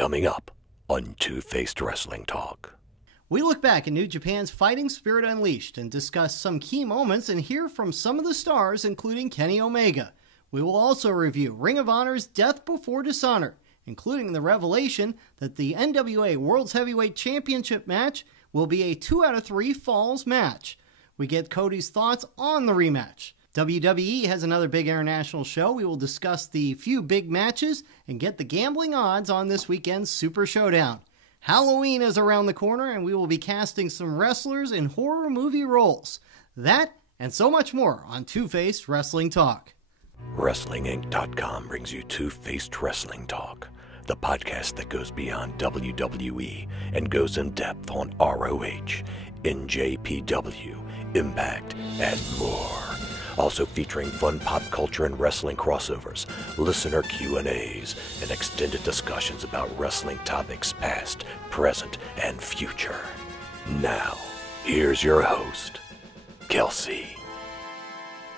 Coming up on Two-Faced Wrestling Talk. We look back at New Japan's Fighting Spirit Unleashed and discuss some key moments and hear from some of the stars, including Kenny Omega. We will also review Ring of Honor's Death Before Dishonor, including the revelation that the NWA World's Heavyweight Championship match will be a 2 out of 3 falls match. We get Cody's thoughts on the rematch. WWE has another big international show. We will discuss the few big matches and get the gambling odds on this weekend's Super Show-Down. Halloween is around the corner, and we will be casting some wrestlers in horror movie roles. That and so much more on Two-Faced Wrestling Talk. WrestlingInc.com brings you Two-Faced Wrestling Talk, the podcast that goes beyond WWE and goes in depth on ROH, NJPW, Impact, and more. Also featuring fun pop culture and wrestling crossovers, listener Q&As, and extended discussions about wrestling topics past, present, and future. Now, here's your host, Kelsi.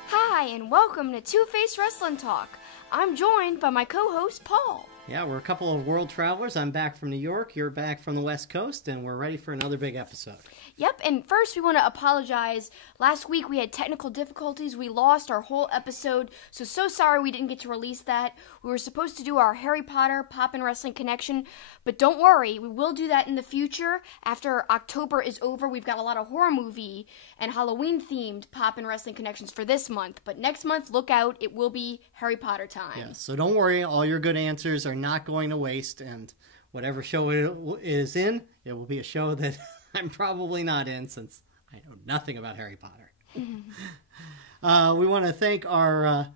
Hi, and welcome to Two-Faced Wrestling Talk. I'm joined by my co-host, Paul. Yeah, we're a couple of world travelers. I'm back from New York, you're back from the West Coast, and we're ready for another big episode. Yep, and first we want to apologize. Last week we had technical difficulties. We lost our whole episode, so sorry we didn't get to release that. We were supposed to do our Harry Potter Poppin' Wrestling Connection, but don't worry, we will do that in the future. After October is over, we've got a lot of horror movie and Halloween-themed Poppin' Wrestling Connections for this month, but next month, look out, it will be Harry Potter time. Yeah, so don't worry, all your good answers are not going to waste, and whatever show it is in, it will be a show that I'm probably not in, since I know nothing about Harry Potter. We want to thank our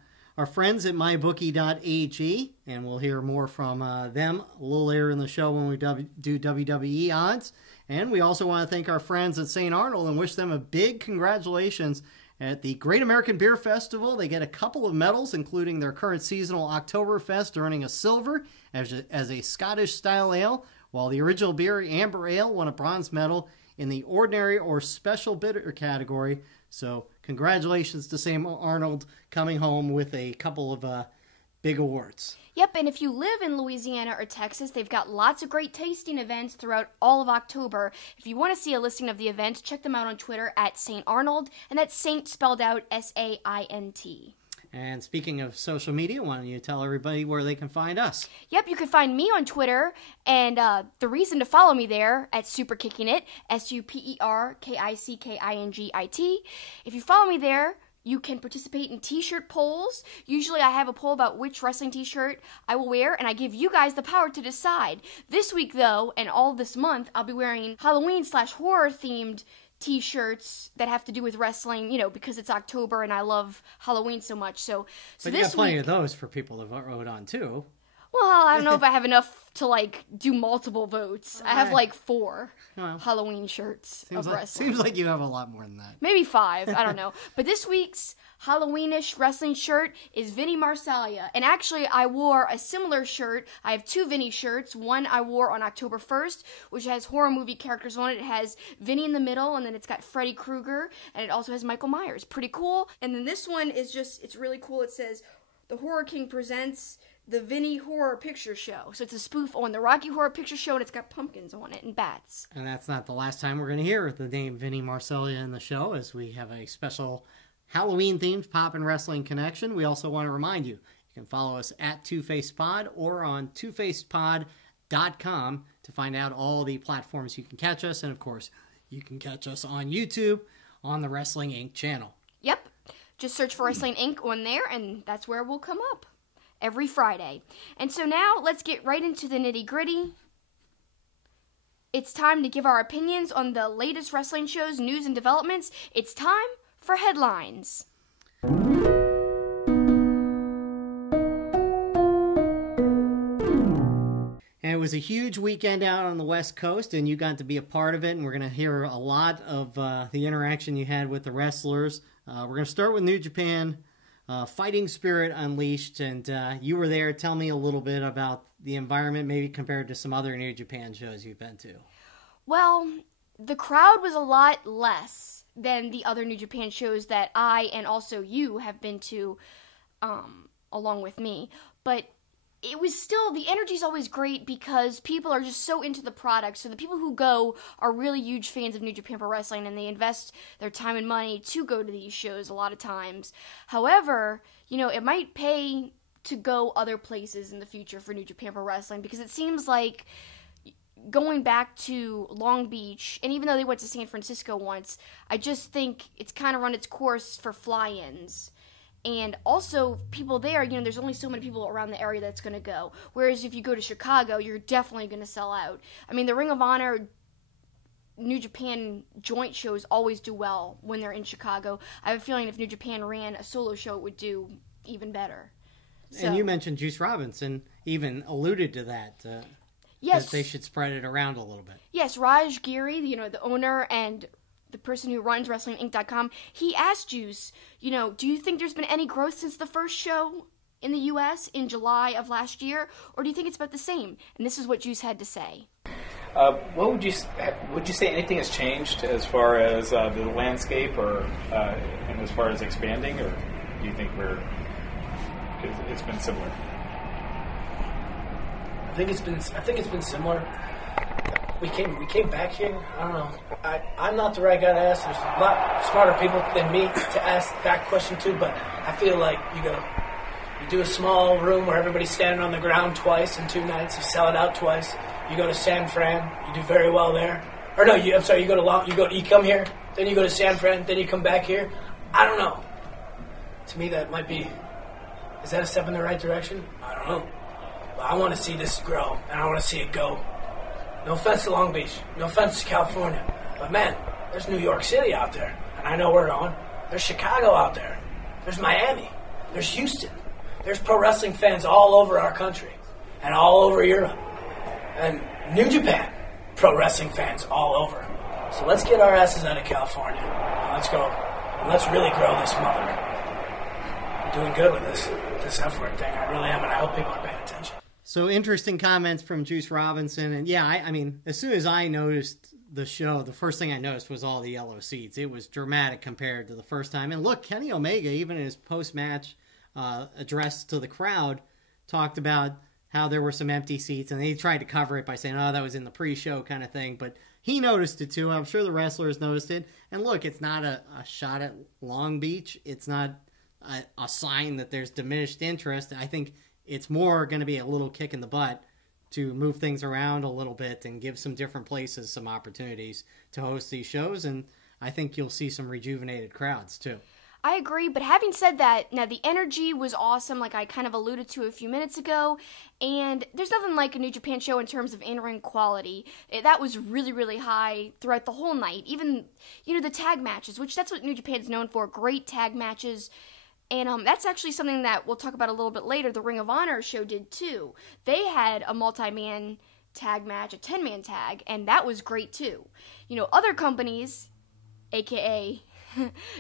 friends at mybookie.ag, and we'll hear more from them a little later in the show when we do WWE odds. And we also want to thank our friends at St. Arnold and wish them a big congratulations at the Great American Beer Festival. They get a couple of medals, including their current seasonal Oktoberfest, earning a silver as a Scottish-style ale, while the original beer, Amber Ale, won a bronze medal in the ordinary or special bitter category. So congratulations to St. Arnold coming home with a couple of big awards. Yep, and if you live in Louisiana or Texas, they've got lots of great tasting events throughout all of October. If you want to see a listing of the events, check them out on Twitter at St. Arnold, and that's Saint spelled out S-A-I-N-T. And speaking of social media, why don't you tell everybody where they can find us? Yep, you can find me on Twitter, and the reason to follow me there at SuperKickingIt, SuperKickingIt. If you follow me there, you can participate in t-shirt polls. Usually I have a poll about which wrestling t-shirt I will wear, and I give you guys the power to decide. This week, though, and all this month, I'll be wearing Halloween/horror themed t-shirts that have to do with wrestling, because it's October and I love Halloween so much. So but this you got plenty week, of those for people to vote on, too. Well, I don't know if I have enough to, do multiple votes. I have, 4 Halloween shirts of wrestling. Seems like you have a lot more than that. Maybe 5, I don't know. But this week's Halloweenish wrestling shirt is Vinny Marseglia. And actually, I wore a similar shirt. I have 2 Vinny shirts. One I wore on October 1st, which has horror movie characters on it. It has Vinny in the middle, and then it's got Freddy Krueger, and it also has Michael Myers. Pretty cool. And then this one is it's really cool. It says, The Horror King presents the Vinny Horror Picture Show. So it's a spoof on the Rocky Horror Picture Show, and it's got pumpkins on it and bats. And that's not the last time we're going to hear the name Vinny Marseglia in the show, as we have a special Halloween-themed Poppin' Wrestling Connection. We also want to remind you can follow us at Two-Faced-Pod or on twofacedpod.com to find out all the platforms you can catch us. And, of course, you can catch us on YouTube on the Wrestling Inc. channel. Yep. Just search for Wrestling Inc. on there, and that's where we'll come up every Friday. And so now, let's get right into the nitty-gritty. It's time to give our opinions on the latest wrestling shows, news, and developments. It's time for headlines. And it was a huge weekend out on the West Coast, and you got to be a part of it, and we're going to hear a lot of the interaction you had with the wrestlers. We're going to start with New Japan Fighting Spirit Unleashed, and you were there. Tell me a little bit about the environment, maybe compared to some other New Japan shows you've been to. Well, the crowd was a lot less than the other New Japan shows that I and also you have been to along with me. But it was still, the energy's always great because people are just so into the product. So the people who go are really huge fans of New Japan Pro Wrestling, and they invest their time and money to go to these shows a lot of times. However, it might pay to go other places in the future for New Japan Pro Wrestling, because it seems like going back to Long Beach, and even though they went to San Francisco once, I just think it's kind of run its course for fly-ins. And also, people there, there's only so many people around the area that's going to go. Whereas if you go to Chicago, you're definitely going to sell out. I mean, the Ring of Honor New Japan joint shows always do well when they're in Chicago. I have a feeling if New Japan ran a solo show, it would do even better. So, and you mentioned Juice Robinson even alluded to that. Yes. That they should spread it around a little bit. Yes, Raj Giri, the owner and the person who runs WrestlingInc.com, he asked Juice, do you think there's been any growth since the first show in the U.S. in July of last year, or do you think it's about the same? And this is what Juice had to say. What would you say anything has changed as far as the landscape, or and as far as expanding, or do you think it's been similar? I think it's been similar. We came back here. I don't know. I'm not the right guy to ask. There's a lot smarter people than me to ask that question to. But I feel like you do a small room where everybody's standing on the ground twice in 2 nights. You sell it out twice. You go to San Fran. You do very well there. Or no, you come here, then you go to San Fran, then you come back here. I don't know. To me, that might be. Is that a step in the right direction? I don't know. But I want to see this grow, and I want to see it go. No offense to Long Beach. No offense to California. But man, there's New York City out there. And I know we're going. There's Chicago out there. There's Miami. There's Houston. There's pro wrestling fans all over our country. And all over Europe. And New Japan pro wrestling fans all over. So let's get our asses out of California. And let's go. And let's really grow this mother. I'm doing good with this F-word thing. I really am. And I hope people are paying attention. So interesting comments from Juice Robinson. And yeah, I mean, as soon as I noticed the show, the first thing I noticed was all the yellow seats. It was dramatic compared to the first time. And look, Kenny Omega, even in his post-match address to the crowd, talked about how there were some empty seats. And he tried to cover it by saying, oh, that was in the pre-show kind of thing. But he noticed it too. I'm sure the wrestlers noticed it. And look, it's not a shot at Long Beach. It's not a sign that there's diminished interest. I think it's more going to be a little kick in the butt to move things around a little bit and give some different places some opportunities to host these shows. And I think you'll see some rejuvenated crowds too. I agree, but having said that, now the energy was awesome, like I kind of alluded to a few minutes ago, and there's nothing like a New Japan show in terms of in-ring quality. That was really, really high throughout the whole night. Even, the tag matches, which that's what New Japan's known for, great tag matches. And that's actually something that we'll talk about a little bit later. The Ring of Honor show did too. They had a multi-man tag match, a 10-man tag, and that was great too. Other companies, aka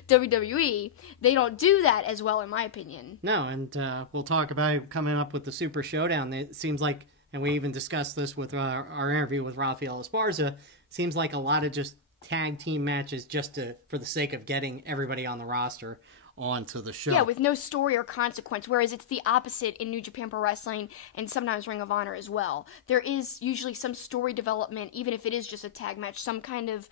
WWE, they don't do that as well, in my opinion. No, and we'll talk about it coming up with the Super Showdown. It seems like, and we even discussed this with our interview with Raphael Esparza, seems like a lot of just tag team matches just for the sake of getting everybody on the roster onto the show. Yeah, with no story or consequence, whereas it's the opposite in New Japan Pro Wrestling and sometimes Ring of Honor as well. There is usually some story development, even if it is just a tag match, some kind of,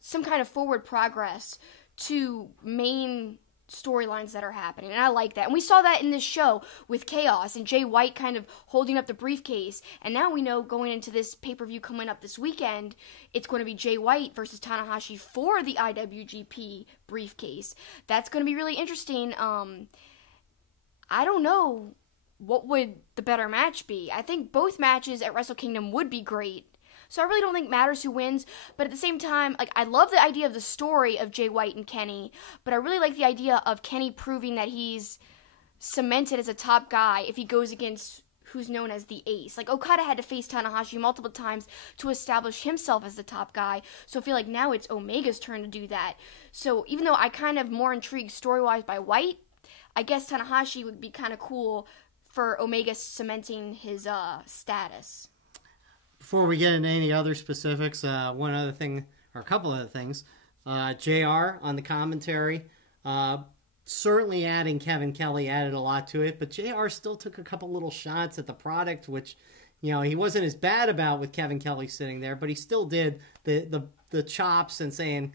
some kind of forward progress to main storylines that are happening, and I like that. And we saw that in this show with Chaos and Jay White kind of holding up the briefcase, and now we know going into this pay-per-view coming up this weekend, it's going to be Jay White versus Tanahashi for the IWGP briefcase. That's going to be really interesting. I don't know what would the better match be. I think both matches at Wrestle Kingdom would be great. So I really don't think it matters who wins, but at the same time, I love the idea of the story of Jay White and Kenny, but I really like the idea of Kenny proving that he's cemented as a top guy if he goes against who's known as the ace. Like, Okada had to face Tanahashi multiple times to establish himself as the top guy, so I feel like now it's Omega's turn to do that. So even though I kind of more intrigued story-wise by White, I guess Tanahashi would be kind of cool for Omega cementing his status. Before we get into any other specifics, one other thing, or a couple other things. JR on the commentary certainly adding Kevin Kelly added a lot to it, but JR still took a couple little shots at the product, which, he wasn't as bad about with Kevin Kelly sitting there, but he still did the chops and saying,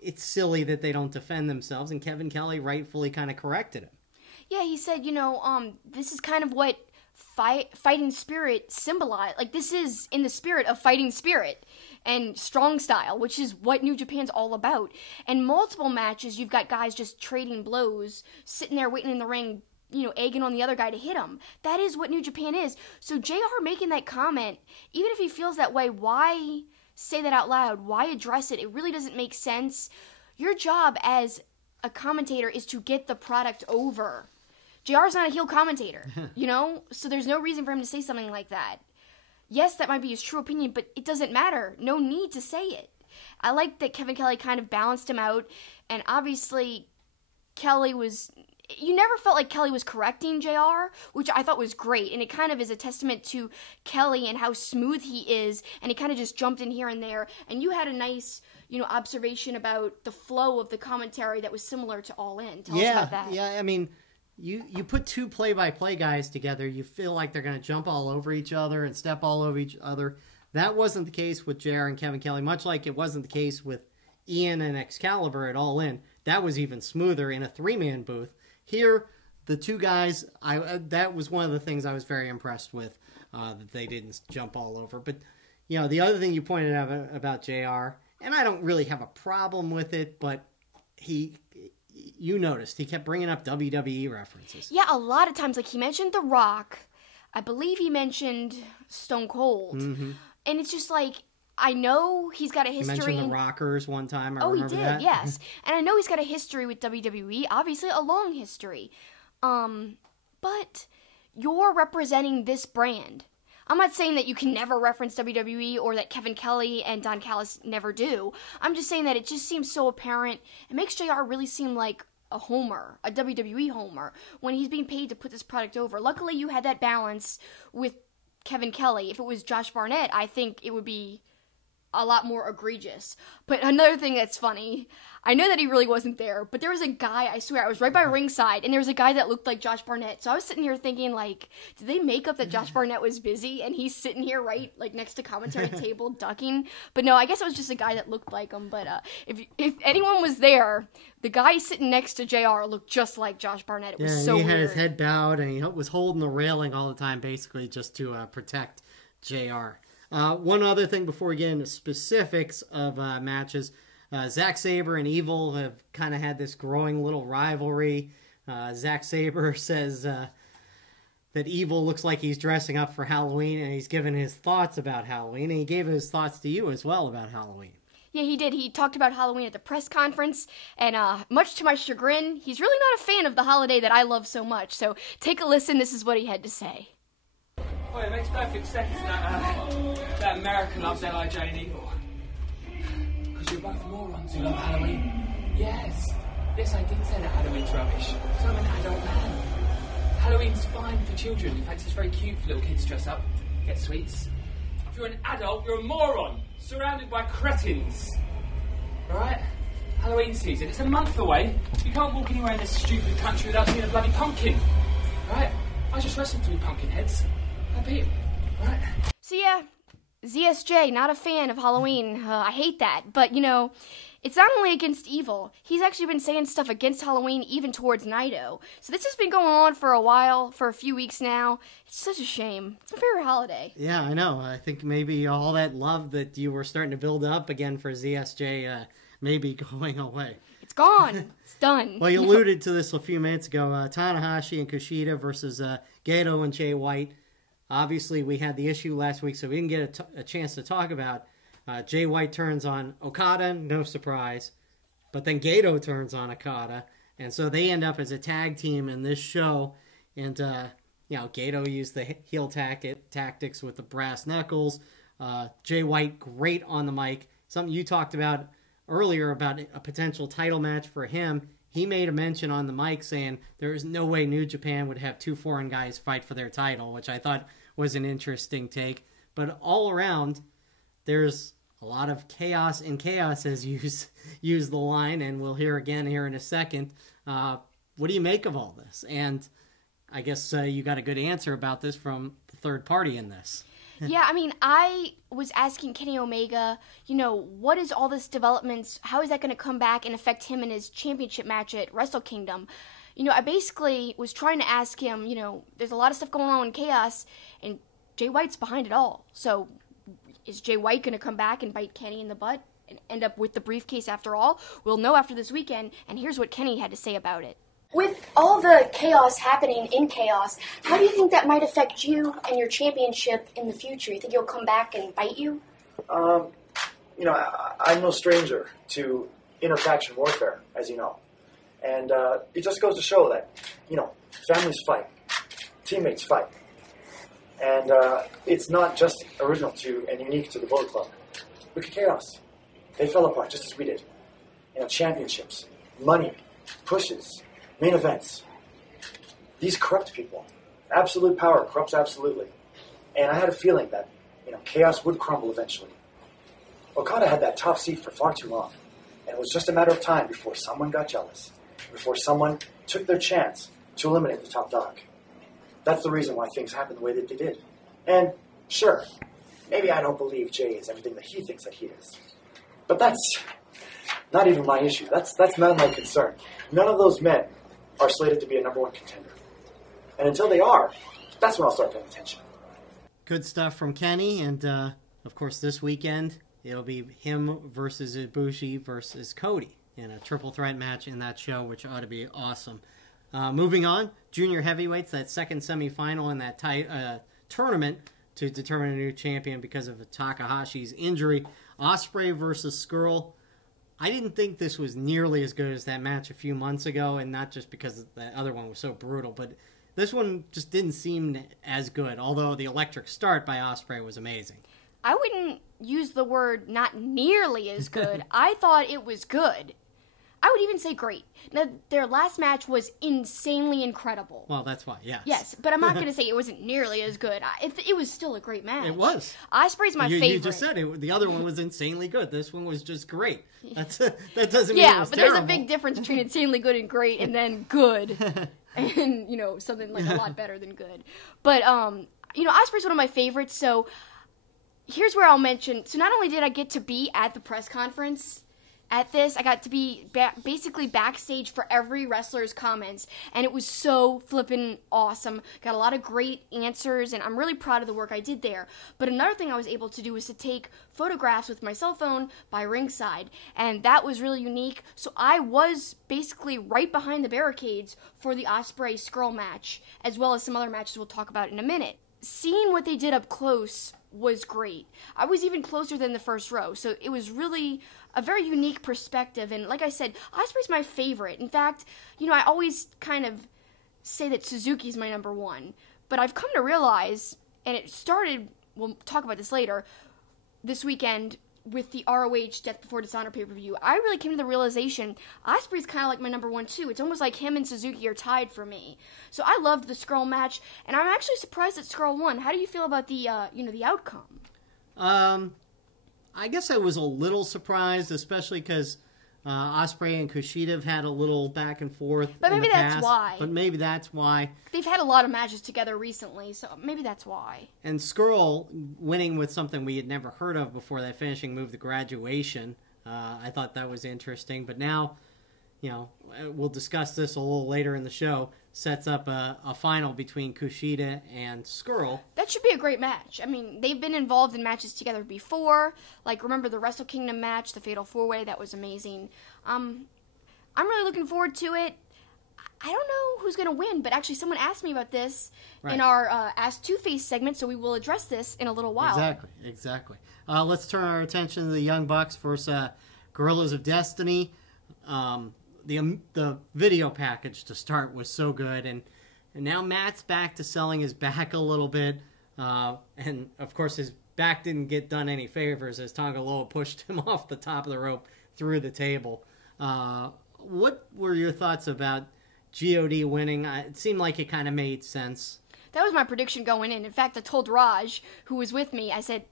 it's silly that they don't defend themselves, and Kevin Kelly rightfully kind of corrected him. Yeah, he said, this is kind of what fighting spirit symbolize. Like, this is in the spirit of fighting spirit and strong style, which is what New Japan's all about. And multiple matches, you've got guys just trading blows, sitting there waiting in the ring, egging on the other guy to hit him. That is what New Japan is. So JR making that comment, even if he feels that way, why say that out loud? Why address it? It really doesn't make sense. Your job as a commentator is to get the product over. JR's not a heel commentator, So there's no reason for him to say something like that. Yes, that might be his true opinion, but it doesn't matter. No need to say it. I like that Kevin Kelly kind of balanced him out, and obviously Kelly was... You never felt like Kelly was correcting JR, which I thought was great, and it kind of is a testament to Kelly and how smooth he is, and he kind of just jumped in here and there, and you had a nice... observation about the flow of the commentary that was similar to All In. Tell us about that. Yeah, I mean, you put two play-by-play guys together, you feel like they're going to jump all over each other and step all over each other. That wasn't the case with JR and Kevin Kelly, much like it wasn't the case with Ian and Excalibur at All In. That was even smoother in a three-man booth. Here, the two guys, that was one of the things I was very impressed with, that they didn't jump all over. But, the other thing you pointed out about JR... And I don't really have a problem with it, but you noticed, he kept bringing up WWE references. Yeah, a lot of times. Like, he mentioned The Rock. I believe he mentioned Stone Cold. Mm-hmm. And it's just like, I know he's got a history. He mentioned the Rockers one time. I remember he did, that. Yes. And I know he's got a history with WWE. Obviously, a long history. But you're representing this brand. I'm not saying that you can never reference WWE or that Kevin Kelly and Don Callis never do. I'm just saying that it just seems so apparent. It makes JR really seem like a homer, a WWE homer, when he's being paid to put this product over. Luckily, you had that balance with Kevin Kelly. If it was Josh Barnett, I think it would be a lot more egregious. But another thing that's funny, I know that he really wasn't there, but there was a guy, I swear, I was right by ringside, and there was a guy that looked like Josh Barnett. So I was sitting here thinking, like, did they make up that Josh Barnett was busy, and he's sitting here right, like, next to commentary table ducking? But no, I guess it was just a guy that looked like him. But if anyone was there, the guy sitting next to JR looked just like Josh Barnett. It was so weird. He had his head bowed, and he was holding the railing all the time, basically, just to protect JR. One other thing before we get into specifics of matches, Zack Sabre and Evil have kind of had this growing little rivalry. Zack Sabre says that Evil looks like he's dressing up for Halloween, and he's given his thoughts about Halloween, and he gave his thoughts to you as well about Halloween. Yeah, he did. He talked about Halloween at the press conference, and much to my chagrin, he's really not a fan of the holiday that I love so much. So take a listen. This is what he had to say. Well, it makes perfect sense that America loves L.I. J and Evil. Because you're both morons who love Halloween. Yes, I did say that Halloween's rubbish. So I'm an adult man. Halloween's fine for children. In fact, it's very cute for little kids to dress up, get sweets. If you're an adult, you're a moron, surrounded by cretins. Alright? Halloween season, it's a month away. You can't walk anywhere in this stupid country without seeing a bloody pumpkin. Right? I just wrestled 3 pumpkin heads. I beat him. Right? So yeah, ZSJ, not a fan of Halloween. I hate that. But, it's not only against Evil. He's actually been saying stuff against Halloween, even towards Naito. So this has been going on for a while, for a few weeks now. It's such a shame. It's my favorite holiday. Yeah, I know. I think maybe all that love that you were starting to build up again for ZSJ may be going away. It's gone. It's done. Well, you alluded to this a few minutes ago. Tanahashi and Kushida versus Gato and Jay White. Obviously, we had the issue last week, so we didn't get a chance to talk about. Jay White turns on Okada, no surprise. But then Gato turns on Okada. And so they end up as a tag team in this show. And, Gato used the heel tactics with the brass knuckles. Jay White, great on the mic. Something you talked about earlier about a potential title match for him. He made a mention on the mic saying there is no way New Japan would have 2 foreign guys fight for their title, which I thought was an interesting take. But all around, there's a lot of chaos in chaos, as you use the line, and we'll hear again here in a second. What do you make of all this? And I guess you got a good answer about this from the third party in this. Yeah, I mean, I was asking Kenny Omega, what is all this developments? How is that going to come back and affect him in his championship match at Wrestle Kingdom? I basically was trying to ask him, there's a lot of stuff going on in Chaos, and Jay White's behind it all. So is Jay White going to come back and bite Kenny in the butt and end up with the briefcase after all? We'll know after this weekend, and here's what Kenny had to say about it. With all the chaos happening in Chaos, how do you think that might affect you and your championship in the future? You think he'll come back and bite you? I'm no stranger to interfaction warfare, as you know. And it just goes to show that, families fight, teammates fight. And it's not just original to and unique to the Bullet Club. Look at Chaos. They fell apart just as we did. Championships, money, pushes, main events. These corrupt people. Absolute power corrupts absolutely. And I had a feeling that, Chaos would crumble eventually. Okada had that top seat for far too long. And it was just a matter of time before someone got jealous. Before someone took their chance to eliminate the top dog. That's the reason why things happened the way that they did. And, sure, maybe I don't believe Jay is everything that he thinks that he is. But that's not even my issue. That's none of my concern. None of those men are slated to be a number one contender. And until they are, that's when I'll start paying attention. Good stuff from Kenny, and of course this weekend it'll be him versus Ibushi versus Cody in a triple threat match in that show, which ought to be awesome. Moving on, junior heavyweights, that second semifinal in that tournament to determine a new champion because of Takahashi's injury. Ospreay versus Skrull. I didn't think this was nearly as good as that match a few months ago, and not just because the other one was so brutal, but this one just didn't seem as good, although the electric start by Ospreay was amazing. I wouldn't use the word not nearly as good. I thought it was good. I would even say great. Now, their last match was insanely incredible. Well, that's why, yes. Yes, but I'm not going to say it wasn't nearly as good. It was still a great match. It was. Ospreay's my favorite. You just said it. The other one was insanely good. This one was just great. That doesn't mean it was Yeah, but terrible. there's a big difference between insanely good and great and then good. And, something like a lot better than good. But, Ospreay's one of my favorites, so here's where I'll mention. So not only did I get to be at the press conference at this, I got to be basically backstage for every wrestler's comments, and it was so flippin' awesome. Got a lot of great answers, and I'm really proud of the work I did there. But another thing I was able to do was to take photographs with my cell phone by ringside, and that was really unique. So I was basically right behind the barricades for the Ospreay-Skrull match, as well as some other matches we'll talk about in a minute. Seeing what they did up close was great. I was even closer than the first row, so it was really a very unique perspective, and like I said, Ospreay's my favorite. In fact, I always kind of say that Suzuki's my number one, but I've come to realize, and it started, we'll talk about this later, this weekend with the ROH Death Before Dishonor pay-per-view, I really came to the realization Ospreay's kind of like my number one too. It's almost like him and Suzuki are tied for me. So I loved the Skrull match, and I'm actually surprised that Skrull won. How do you feel about the the outcome? I guess I was a little surprised, especially because Ospreay and Kushida have had a little back and forth. But maybe that's past, why. But maybe that's why. They've had a lot of matches together recently, so maybe that's why. And Skrull winning with something we had never heard of before, that finishing move, the graduation. I thought that was interesting. But now, we'll discuss this a little later in the show, sets up a final between Kushida and Skrull. That should be a great match. I mean, they've been involved in matches together before. Like, remember the Wrestle Kingdom match, the Fatal 4-Way? That was amazing. I'm really looking forward to it. I don't know who's going to win, but actually someone asked me about this in our Ask Two-Face segment, so we will address this in a little while. Exactly. Let's turn our attention to the Young Bucks versus Guerrillas of Destiny. The video package to start was so good, and now Matt's back to selling his back a little bit, and of course his back didn't get done any favors as Tonga Loa pushed him off the top of the rope through the table. What were your thoughts about GOD winning? It seemed like it kind of made sense. That was my prediction going in. In fact, I told Raj, who was with me, I said,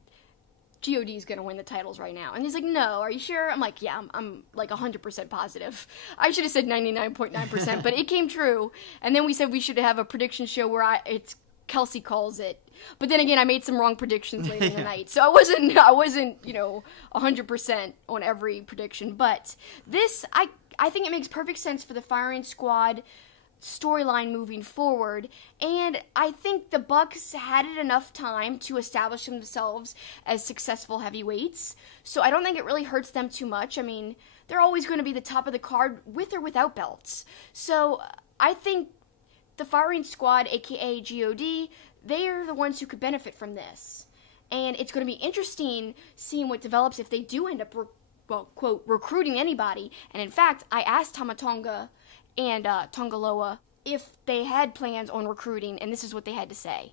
GOD's gonna win the titles right now. And he's like, no, are you sure? I'm like, yeah, I'm like 100% positive. I should have said 99.9%, but it came true. And then we said we should have a prediction show where it's Kelsi calls it. But then again, I made some wrong predictions late in the night. So I wasn't, 100% on every prediction. But this, I think it makes perfect sense for the Firing Squad storyline moving forward, and I think the Bucks had it enough time to establish themselves as successful heavyweights, so I don't think it really hurts them too much. I mean, they're always going to be the top of the card with or without belts, so I think the Firing Squad, aka GOD, they're the ones who could benefit from this, and it's going to be interesting seeing what develops if they do end up quote recruiting anybody. And in fact, I asked Tama Tonga and Tongaloa if they had plans on recruiting, and this is what they had to say.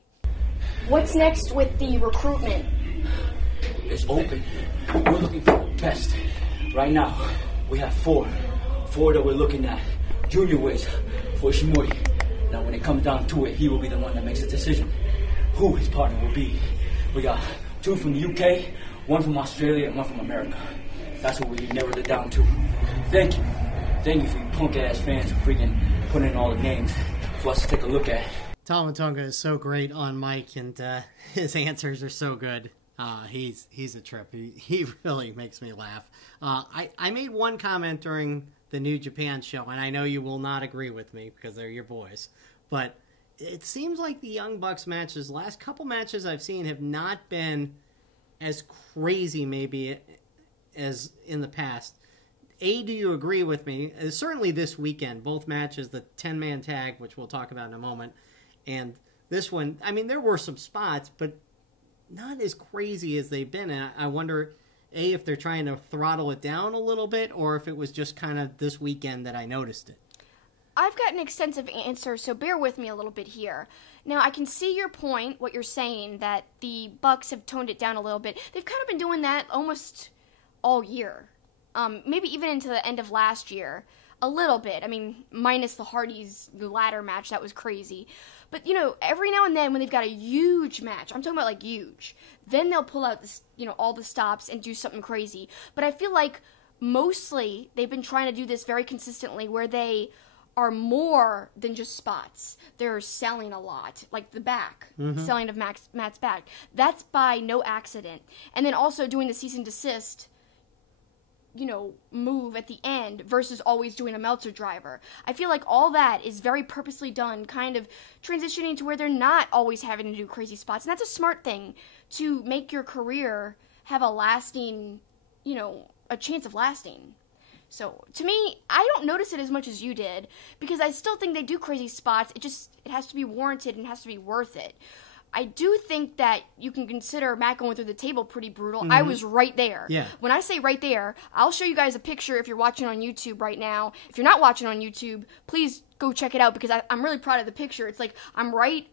What's next with the recruitment? It's open. We're looking for the best. Right now, we have four that we're looking at. Junior weights for Ishimori. Now, when it comes down to it, he will be the one that makes the decision who his partner will be. We got 2 from the UK, 1 from Australia, and 1 from America. That's what we narrowed it down to. Thank you. Thank you for you punk-ass fans for freaking putting in all the names for us to take a look at. Tama Tonga is so great on mic, and his answers are so good. He's a trip. He really makes me laugh. I made one comment during the New Japan show, and I know you will not agree with me because they're your boys, but it seems like the Young Bucks matches, last couple matches I've seen, have not been as crazy maybe as in the past. Do you agree with me? Certainly this weekend, both matches, the 10-man tag, which we'll talk about in a moment, and this one, I mean, there were some spots, but not as crazy as they've been. And I wonder, if they're trying to throttle it down a little bit, or if it was just kind of this weekend that I noticed it. I've got an extensive answer, so bear with me a little bit here. Now, I can see your point, what you're saying, that the Bucks have toned it down a little bit. They've kind of been doing that almost all year. Maybe even into the end of last year. A little bit. I mean, minus the Hardys ladder match, that was crazy. But, every now and then when they've got a huge match, I'm talking about like huge, then they'll pull out this, all the stops and do something crazy. But I feel like mostly they've been trying to do this very consistently where they are more than just spots. They're selling a lot, like the back, selling of Matt's back. That's by no accident. And then also doing the cease and desist, move at the end versus always doing a Meltzer driver. I feel like all that is very purposely done, kind of transitioning to where they're not always having to do crazy spots. And that's a smart thing to make your career have a lasting, a chance of lasting. So, to me, I don't notice it as much as you did, because I still think they do crazy spots. It has to be warranted and has to be worth it. I do think that you can consider Matt going through the table pretty brutal. I was right there. Yeah. When I say right there, I'll show you guys a picture if you're watching on YouTube right now. If you're not watching on YouTube, please go check it out, because I'm really proud of the picture. It's like I'm right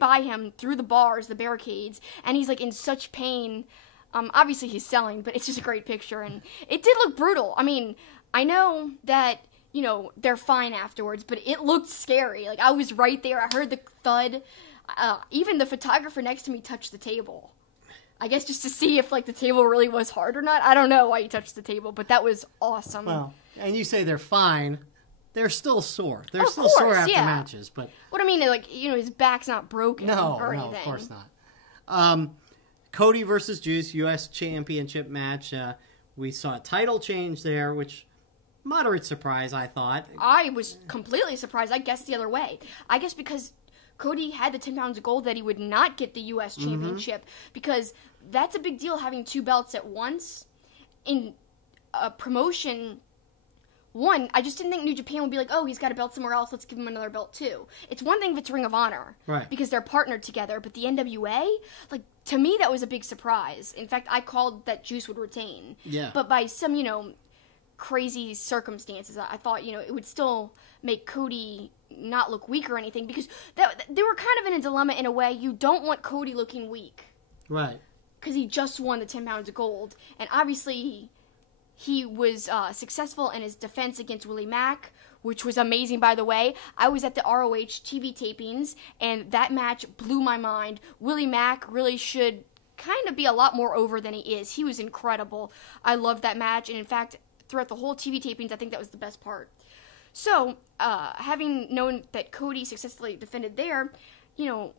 by him through the bars, the barricades, and he's like in such pain. Obviously he's selling, but it's just a great picture, and it did look brutal. I mean, I know that, they're fine afterwards, but it looked scary. Like, I was right there. I heard the thud. Even the photographer next to me touched the table. I guess just to see if, the table really was hard or not. I don't know why he touched the table, but that was awesome. Well, and you say they're fine. They're still sore. They're Of still sore course, after yeah. matches. But What I mean, his back's not broken or anything. No, of course not. Cody versus Juice, U.S. Championship match. We saw a title change there, which, moderate surprise, I thought. I was completely surprised. I guessed the other way. I guess because Cody had the 10 pounds of gold that he would not get the U.S. Championship, because that's a big deal, having 2 belts at once in a promotion. One, I just didn't think New Japan would be like, oh, he's got a belt somewhere else, let's give him another belt too. It's one thing if it's Ring of Honor, right, because they're partnered together, but the NWA, to me, that was a big surprise. In fact, I called that Juice would retain. Yeah. But by some, crazy circumstances, I thought, it would still make Cody not look weak or anything, because they were kind of in a dilemma in a way. You don't want Cody looking weak. Right. Because he just won the 10 pounds of gold. And obviously, he was successful in his defense against Willie Mack, which was amazing, by the way. I was at the ROH TV tapings, and that match blew my mind. Willie Mack really should kind of be a lot more over than he is. He was incredible. I loved that match, and in fact, throughout the whole TV tapings, I think that was the best part. So, having known that Cody successfully defended there, you know,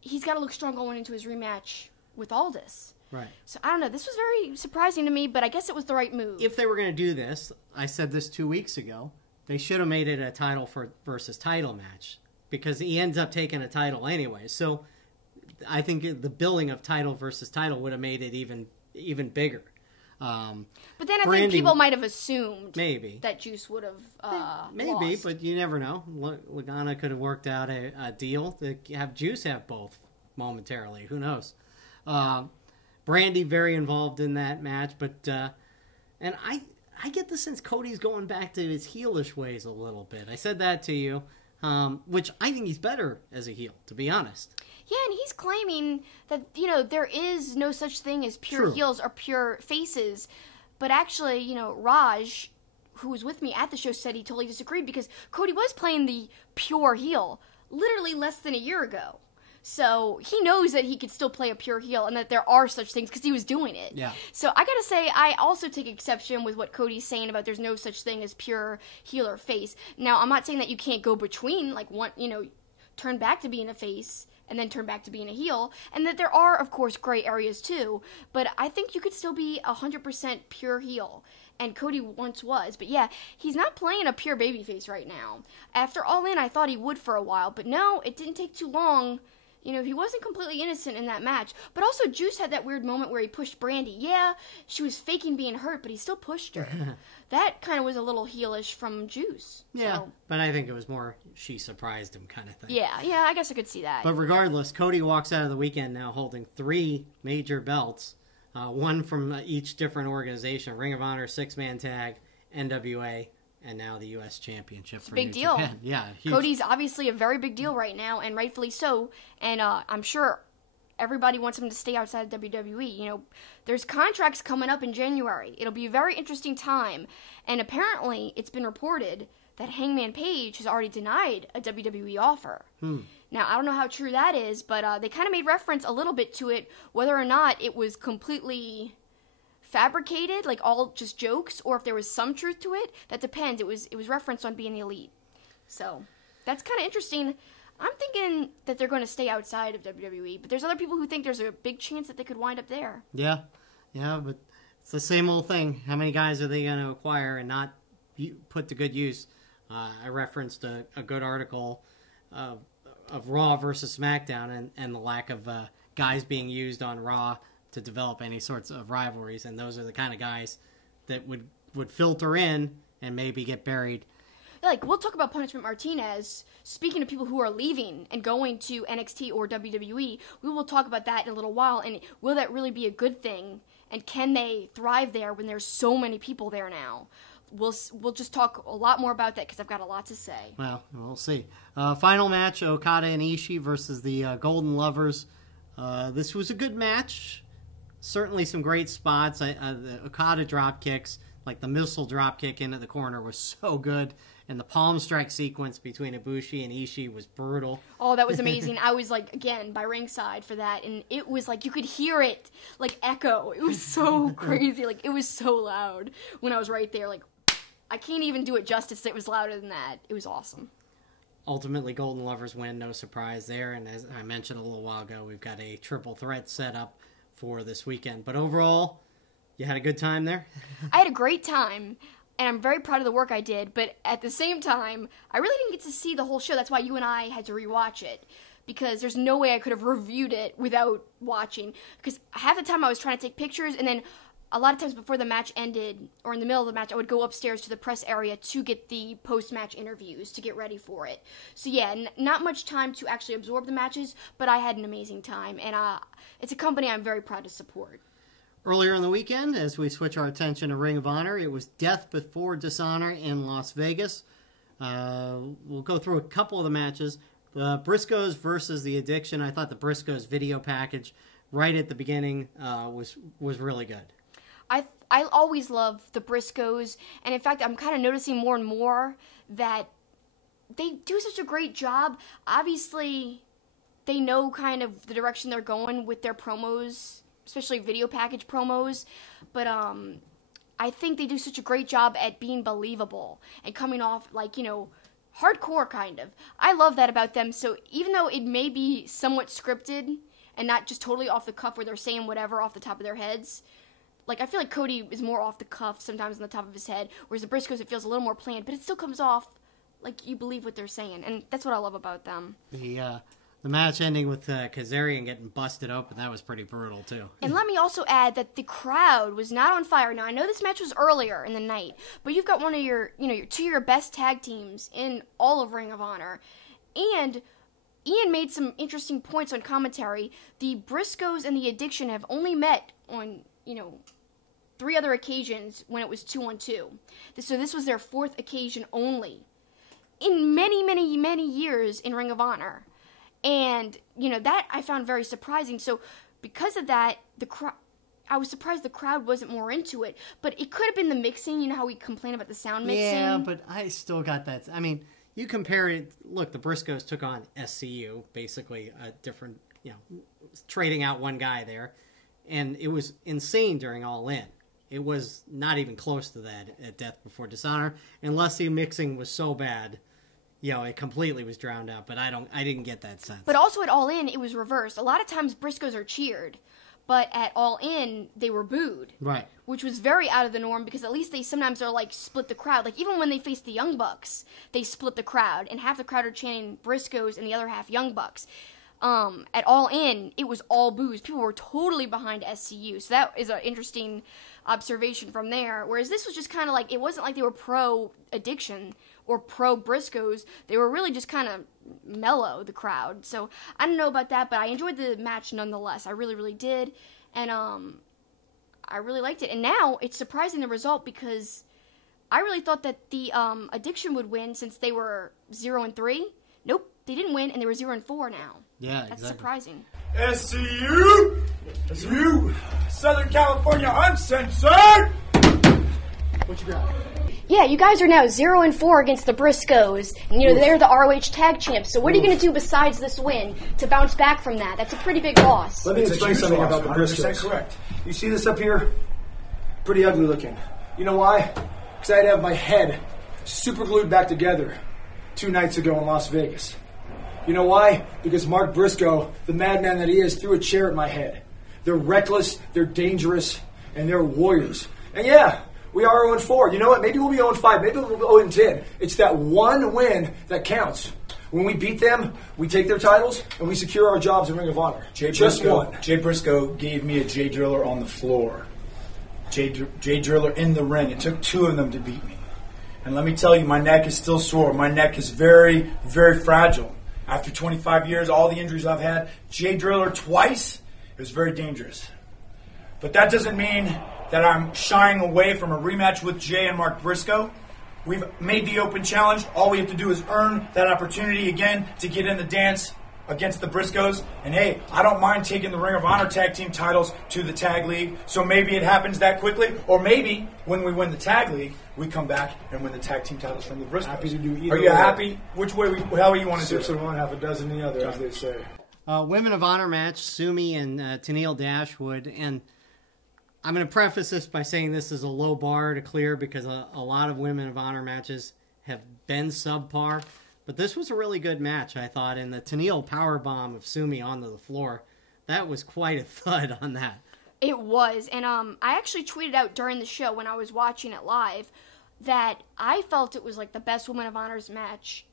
he's got to look strong going into his rematch with Aldis. Right. So, I don't know. This was very surprising to me, but I guess it was the right move. If they were going to do this, I said this 2 weeks ago, they should have made it a title versus title match, because he ends up taking a title anyway. So I think the billing of title versus title would have made it even bigger. But then I think people might have assumed that Juice would have maybe, lost. but you never know. Lagana could have worked out a deal to have Juice have both momentarily. Who knows? Brandy very involved in that match, but and I get the sense Cody's going back to his heelish ways a little bit. I said that to you, which I think he's better as a heel, to be honest. Yeah, and he's claiming that, you know, there is no such thing as pure heels or pure faces. But actually, you know, Raj, who was with me at the show, said he totally disagreed because Cody was playing the pure heel literally less than a year ago. So he knows that he could still play a pure heel and that there are such things because he was doing it. Yeah. So I gotta say, I also take exception with what Cody's saying about there's no such thing as pure heel or face. Now, I'm not saying that you can't go between, like, one, you know, turn back to being a face and then turn back to being a heel, and that there are, of course, gray areas too, but I think you could still be 100% pure heel, and Cody once was, but yeah, he's not playing a pure babyface right now. After All In, I thought he would for a while, but no, it didn't take too long. You know, he wasn't completely innocent in that match. But also, Juice had that weird moment where he pushed Brandy. Yeah, she was faking being hurt, but he still pushed her. That kind of was a little heelish from Juice. Yeah, so. But I think it was more she surprised him kind of thing. Yeah, I guess I could see that. But regardless, Cody walks out of the weekend now holding 3 major belts, one from each different organization: Ring of Honor, 6-man tag, NWA, and now the U.S. Championship. It's a big deal. Japan. Yeah, huge. Cody's obviously a very big deal right now, and rightfully so. And I'm sure everybody wants him to stay outside of WWE. You know, there's contracts coming up in January. It'll be a very interesting time. And apparently, it's been reported that Hangman Page has already denied a WWE offer. Now, I don't know how true that is, but they kind of made reference a little bit to it, whether or not it was completely fabricated, like all just jokes, or if there was some truth to it. That depends. It was referenced on Being the Elite. So, that's kind of interesting. I'm thinking that they're going to stay outside of WWE, but there's other people who think there's a big chance that they could wind up there. Yeah, but it's the same old thing. How many guys are they going to acquire and not put to good use? I referenced a good article of Raw versus SmackDown and the lack of guys being used on Raw to develop any sorts of rivalries, and those are the kind of guys that would filter in and maybe get buried. Like, we'll talk about Punishment Martinez. Speaking of people who are leaving and going to NXT or WWE, we will talk about that in a little while, and will that really be a good thing? And can they thrive there when there's so many people there now? We'll just talk a lot more about that because I've got a lot to say. Well, we'll see. Final match, Okada and Ishii versus the Golden Lovers. This was a good match. Certainly some great spots. The Okada drop kicks, like the missile drop kick into the corner, was so good. And the palm strike sequence between Ibushi and Ishii was brutal. Oh, that was amazing. I was, like, again, by ringside for that. And it was, like, you could hear it, like, echo. It was so crazy. Like, it was so loud when I was right there. Like, I can't even do it justice. It was louder than that. It was awesome. Ultimately, Golden Lovers win. No surprise there. And as I mentioned a little while ago, we've got a triple threat set up for this weekend. But overall, you had a good time there? I had a great time. And I'm very proud of the work I did, but at the same time, I really didn't get to see the whole show. That's why you and I had to rewatch it, because there's no way I could have reviewed it without watching. Because half the time I was trying to take pictures, and then a lot of times before the match ended, or in the middle of the match, I would go upstairs to the press area to get the post-match interviews, to get ready for it. So yeah, not much time to actually absorb the matches, but I had an amazing time, and it's a company I'm very proud to support. Earlier in the weekend, as we switch our attention to Ring of Honor, it was Death Before Dishonor in Las Vegas. We'll go through a couple of the matches. The Briscoes versus the Addiction. I thought the Briscoes video package right at the beginning was really good. I always love the Briscoes, and in fact, I'm kind of noticing more and more that they do such a great job. Obviously, they know kind of the direction they're going with their promos especially video package promos, but I think they do such a great job at being believable and coming off like, you know, hardcore kind of. I love that about them. So even though it may be somewhat scripted and not just totally off the cuff where they're saying whatever off the top of their heads, like I feel like Cody is more off the cuff sometimes on the top of his head, whereas the Briscoes it feels a little more planned, but it still comes off like you believe what they're saying, and that's what I love about them. The match ending with Kazarian getting busted open, that was pretty brutal, too. And let me also add that the crowd was not on fire. Now, I know this match was earlier in the night, but you've got one of your, you know, your two of your best tag teams in all of Ring of Honor. And Ian made some interesting points on commentary. The Briscoes and the Addiction have only met on, you know, 3 other occasions when it was 2-on-2. So this was their 4th occasion only in many, many, many years in Ring of Honor. And, you know, that I found very surprising. So, because of that, I was surprised the crowd wasn't more into it. But it could have been the mixing. You know how we complain about the sound mixing? Yeah, but I still got that. I mean, you compare it. Look, the Briscoes took on SCU, basically a different, you know, trading out one guy there. And it was insane during All In. It was not even close to that at Death Before Dishonor, unless the mixing was so bad. You know, it completely was drowned out, but I didn't get that sense. But also at All In, it was reversed. A lot of times Briscoes are cheered, but at All In, they were booed. Right. Which was very out of the norm, because at least they sometimes are like split the crowd. Like even when they faced the Young Bucks, they split the crowd, and half the crowd are chanting Briscoes and the other half Young Bucks. At All In, it was all boos. People were totally behind SCU, so that is an interesting observation from there. Whereas this was just kind of like, it wasn't like they were pro-Addiction or pro-Briscoes. They were really just kind of mellow, the crowd. So I don't know about that, but I enjoyed the match nonetheless. I really, really did. And I really liked it. And now it's surprising the result, because I really thought that the Addiction would win since they were 0-3. Nope, they didn't win, and they were 0-4 now. Yeah, That's exactly. surprising. SCU! SCU! Southern California Uncensored! What you got? Yeah, you guys are now 0-4 against the Briscoes, and you know they're the ROH Tag Champs. So what are you going to do besides this win to bounce back from that? That's a pretty big loss. Let me explain something about the Briscoes. Correct. You see this up here? Pretty ugly looking. You know why? Because I had to have my head super glued back together 2 nights ago in Las Vegas. You know why? Because Mark Briscoe, the madman that he is, threw a chair at my head. They're reckless, they're dangerous, and they're warriors. And yeah, we are 0-4. You know what? Maybe we'll be 0-5. Maybe we'll be 0-10. It's that one win that counts. When we beat them, we take their titles, and we secure our jobs in Ring of Honor. Just one. Jay Briscoe gave me a Jay Driller on the floor. Jay Driller in the ring. It took 2 of them to beat me. And let me tell you, my neck is still sore. My neck is very, very fragile. After 25 years, all the injuries I've had, Jay Driller twice, it was very dangerous. But that doesn't mean that I'm shying away from a rematch with Jay and Mark Briscoe. We've made the open challenge. All we have to do is earn that opportunity again to get in the dance against the Briscoes. And hey, I don't mind taking the Ring of Honor tag team titles to the tag league. So maybe it happens that quickly. Or maybe when we win the tag league, we come back and win the tag team titles from the Briscoes. Happy to do either. Are you happy? Which way? How you want to do it? 6 of one, half a dozen the other, as they say. Women of Honor match, Sumi and Tenille Dashwood. And I'm going to preface this by saying this is a low bar to clear, because a lot of Women of Honor matches have been subpar. But this was a really good match, I thought. And the Tenille powerbomb of Sumi onto the floor, that was quite a thud on that. It was. And I actually tweeted out during the show when I was watching it live that I felt it was like the best Women of Honor's match.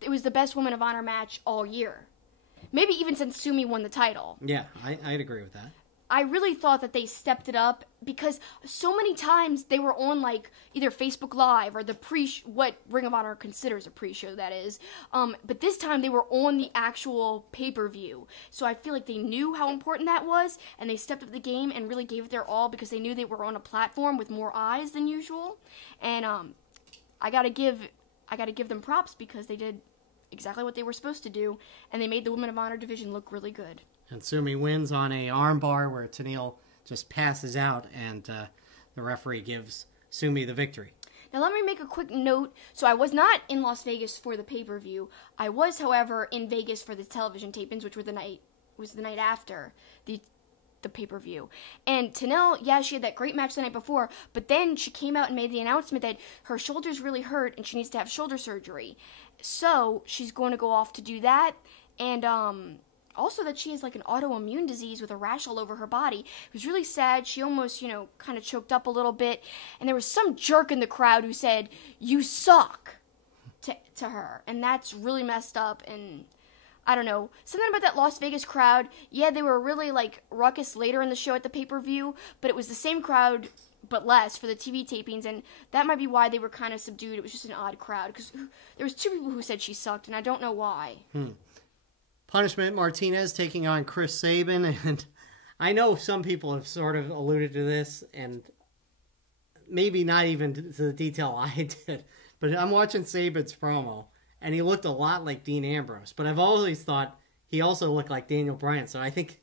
It was the best Women of Honor match all year. Maybe even since Sumi won the title. Yeah, I'd agree with that. I really thought that they stepped it up, because so many times they were on like either Facebook Live or the what Ring of Honor considers a pre-show, that is. But this time they were on the actual pay-per-view. So I feel like they knew how important that was, and they stepped up the game and really gave it their all, because they knew they were on a platform with more eyes than usual. And I gotta give them props, because they did exactly what they were supposed to do, and they made the Women of Honor division look really good. And Sumi wins on a armbar where Tenille just passes out, and the referee gives Sumi the victory. Now let me make a quick note. So I was not in Las Vegas for the pay-per-view. I was, however, in Vegas for the television tapings, which was the night after. The the pay-per-view. And Tenille, yeah, she had that great match the night before, but then she came out and made the announcement that her shoulder's really hurt and she needs to have shoulder surgery. So she's going to go off to do that, and also that she has like an autoimmune disease with a rash all over her body. It was really sad. She almost, kind of choked up a little bit, and there was some jerk in the crowd who said, "You suck," to her, and that's really messed up. And I don't know, something about that Las Vegas crowd. Yeah, they were really like ruckus later in the show at the pay-per-view, but it was the same crowd but less for the TV tapings, and that might be why they were kind of subdued. It was just an odd crowd, because there was 2 people who said she sucked, and I don't know why. Punishment Martinez taking on Chris Sabin, and I know some people have sort of alluded to this, and maybe not even to the detail I did, but I'm watching Sabin's promo, and he looked a lot like Dean Ambrose, but I've always thought he also looked like Daniel Bryan, so I think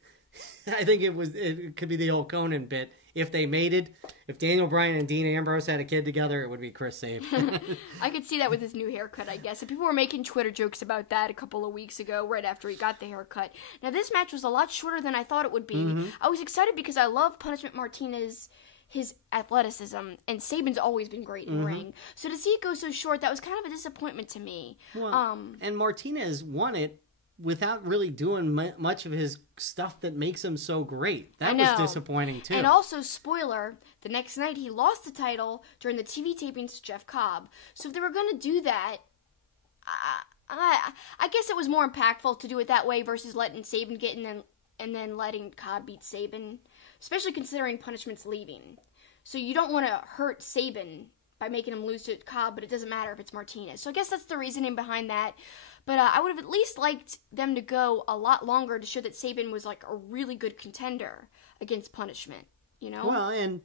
it could be the old Conan bit. If they mated, if Daniel Bryan and Dean Ambrose had a kid together, it would be Chris Sabin. I could see that with his new haircut, I guess. And people were making Twitter jokes about that a couple of weeks ago, right after he got the haircut. Now, this match was a lot shorter than I thought it would be. I was excited because I love Punishment Martinez, his athleticism, and Sabin's always been great in the ring. So to see it go so short, that was kind of a disappointment to me. Well, and Martinez won it without really doing much of his stuff that makes him so great. That was disappointing, too. And also, spoiler, the next night he lost the title during the TV tapings to Jeff Cobb. So if they were going to do that, I guess it was more impactful to do it that way versus letting Sabin get in and then letting Cobb beat Sabin, especially considering Punishment's leaving. So you don't want to hurt Sabin by making him lose to Cobb, but it doesn't matter if it's Martinez. So I guess that's the reasoning behind that. But I would have at least liked them to go a lot longer to show that Sabin was like a really good contender against Punishment, Well, and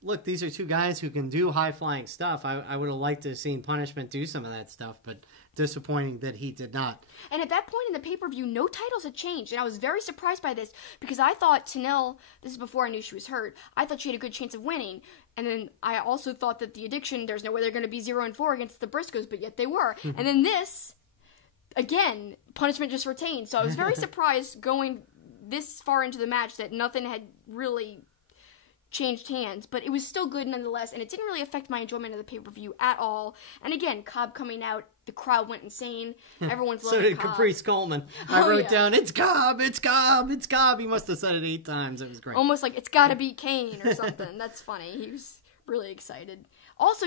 look, these are 2 guys who can do high-flying stuff. I would have liked to have seen Punishment do some of that stuff, but disappointing that he did not. And at that point in the pay-per-view, no titles had changed, and I was very surprised by this because I thought Tenille, this is before I knew she was hurt, I thought she had a good chance of winning. And then I also thought that the Addiction, there's no way they're going to be 0-4 against the Briscoes, but yet they were. And then this, again, Punishment just retained. So I was very surprised going this far into the match that nothing had really changed hands, but it was still good nonetheless, and it didn't really affect my enjoyment of the pay-per-view at all. And again, Cobb coming out, the crowd went insane. Everyone's loving So did Cobb. Caprice Coleman. I wrote down, "It's Cobb, it's Cobb, it's Cobb." He must have said it 8 times. It was great. Almost like, it's gotta be Kane or something. That's funny. He was really excited. Also,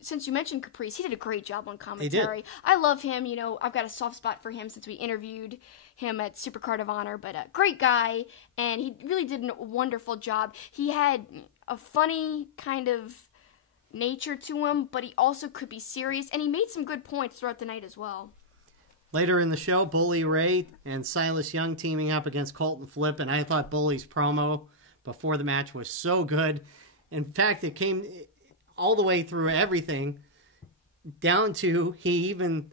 since you mentioned Caprice, he did a great job on commentary. I love him. I've got a soft spot for him since we interviewed him at Supercard of Honor, but a great guy, and he really did a wonderful job. He had a funny kind of nature to him, but he also could be serious, and he made some good points throughout the night as well. Later in the show, Bully Ray and Silas Young teaming up against Colton Flip, and I thought Bully's promo before the match was so good. In fact, it came all the way through everything, down to he even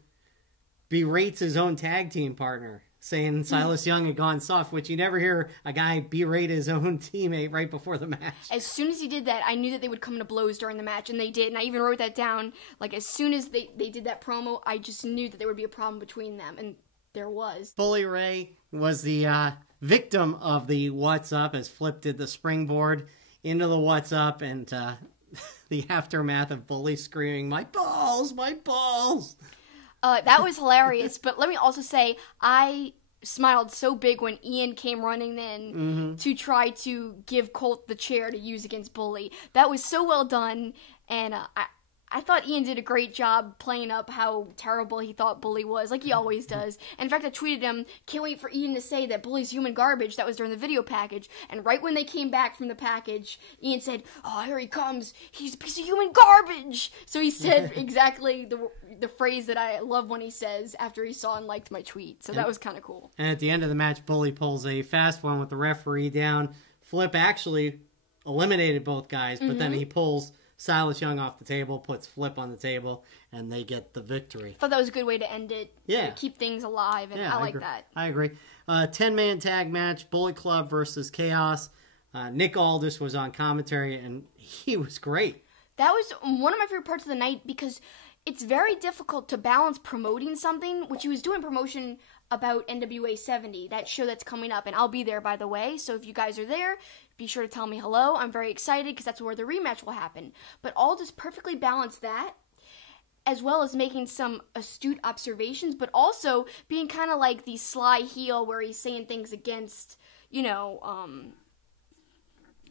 berates his own tag team partner, saying Silas Young had gone soft, which you never hear a guy berate his own teammate right before the match. As soon as he did that, I knew that they would come to blows during the match, and they did, and I even wrote that down. Like, as soon as they did that promo, I just knew that there would be a problem between them, and there was. Bully Ray was the victim of the What's Up, as Flip did the springboard into the What's Up, and the aftermath of Bully screaming, "My balls, my balls!" That was hilarious, but let me also say, I smiled so big when Ian came running in to try to give Colt the chair to use against Bully. That was so well done, and I thought Ian did a great job playing up how terrible he thought Bully was, like he always does. And in fact, I tweeted him, "Can't wait for Ian to say that Bully's human garbage." That was during the video package. And right when they came back from the package, Ian said, "Oh, here he comes. He's a piece of human garbage." So he said exactly the phrase that I love when he says after he saw and liked my tweet. So that was kind of cool. And at the end of the match, Bully pulls a fast one with the referee down. Flip actually eliminated both guys, but then he pulls Silas Young off the table, puts Flip on the table, and they get the victory. I thought that was a good way to end it. Yeah. To keep things alive, and I like that. I agree. 10-man tag match, Bullet Club versus Chaos. Nick Aldis was on commentary, and he was great. That was one of my favorite parts of the night because it's very difficult to balance promoting something, which he was doing promotion about NWA 70, that show that's coming up, and I'll be there, by the way, so if you guys are there, be sure to tell me hello. I'm very excited because that's where the rematch will happen. But Aldis perfectly balanced that, as well as making some astute observations, but also being kind of like the sly heel where he's saying things against,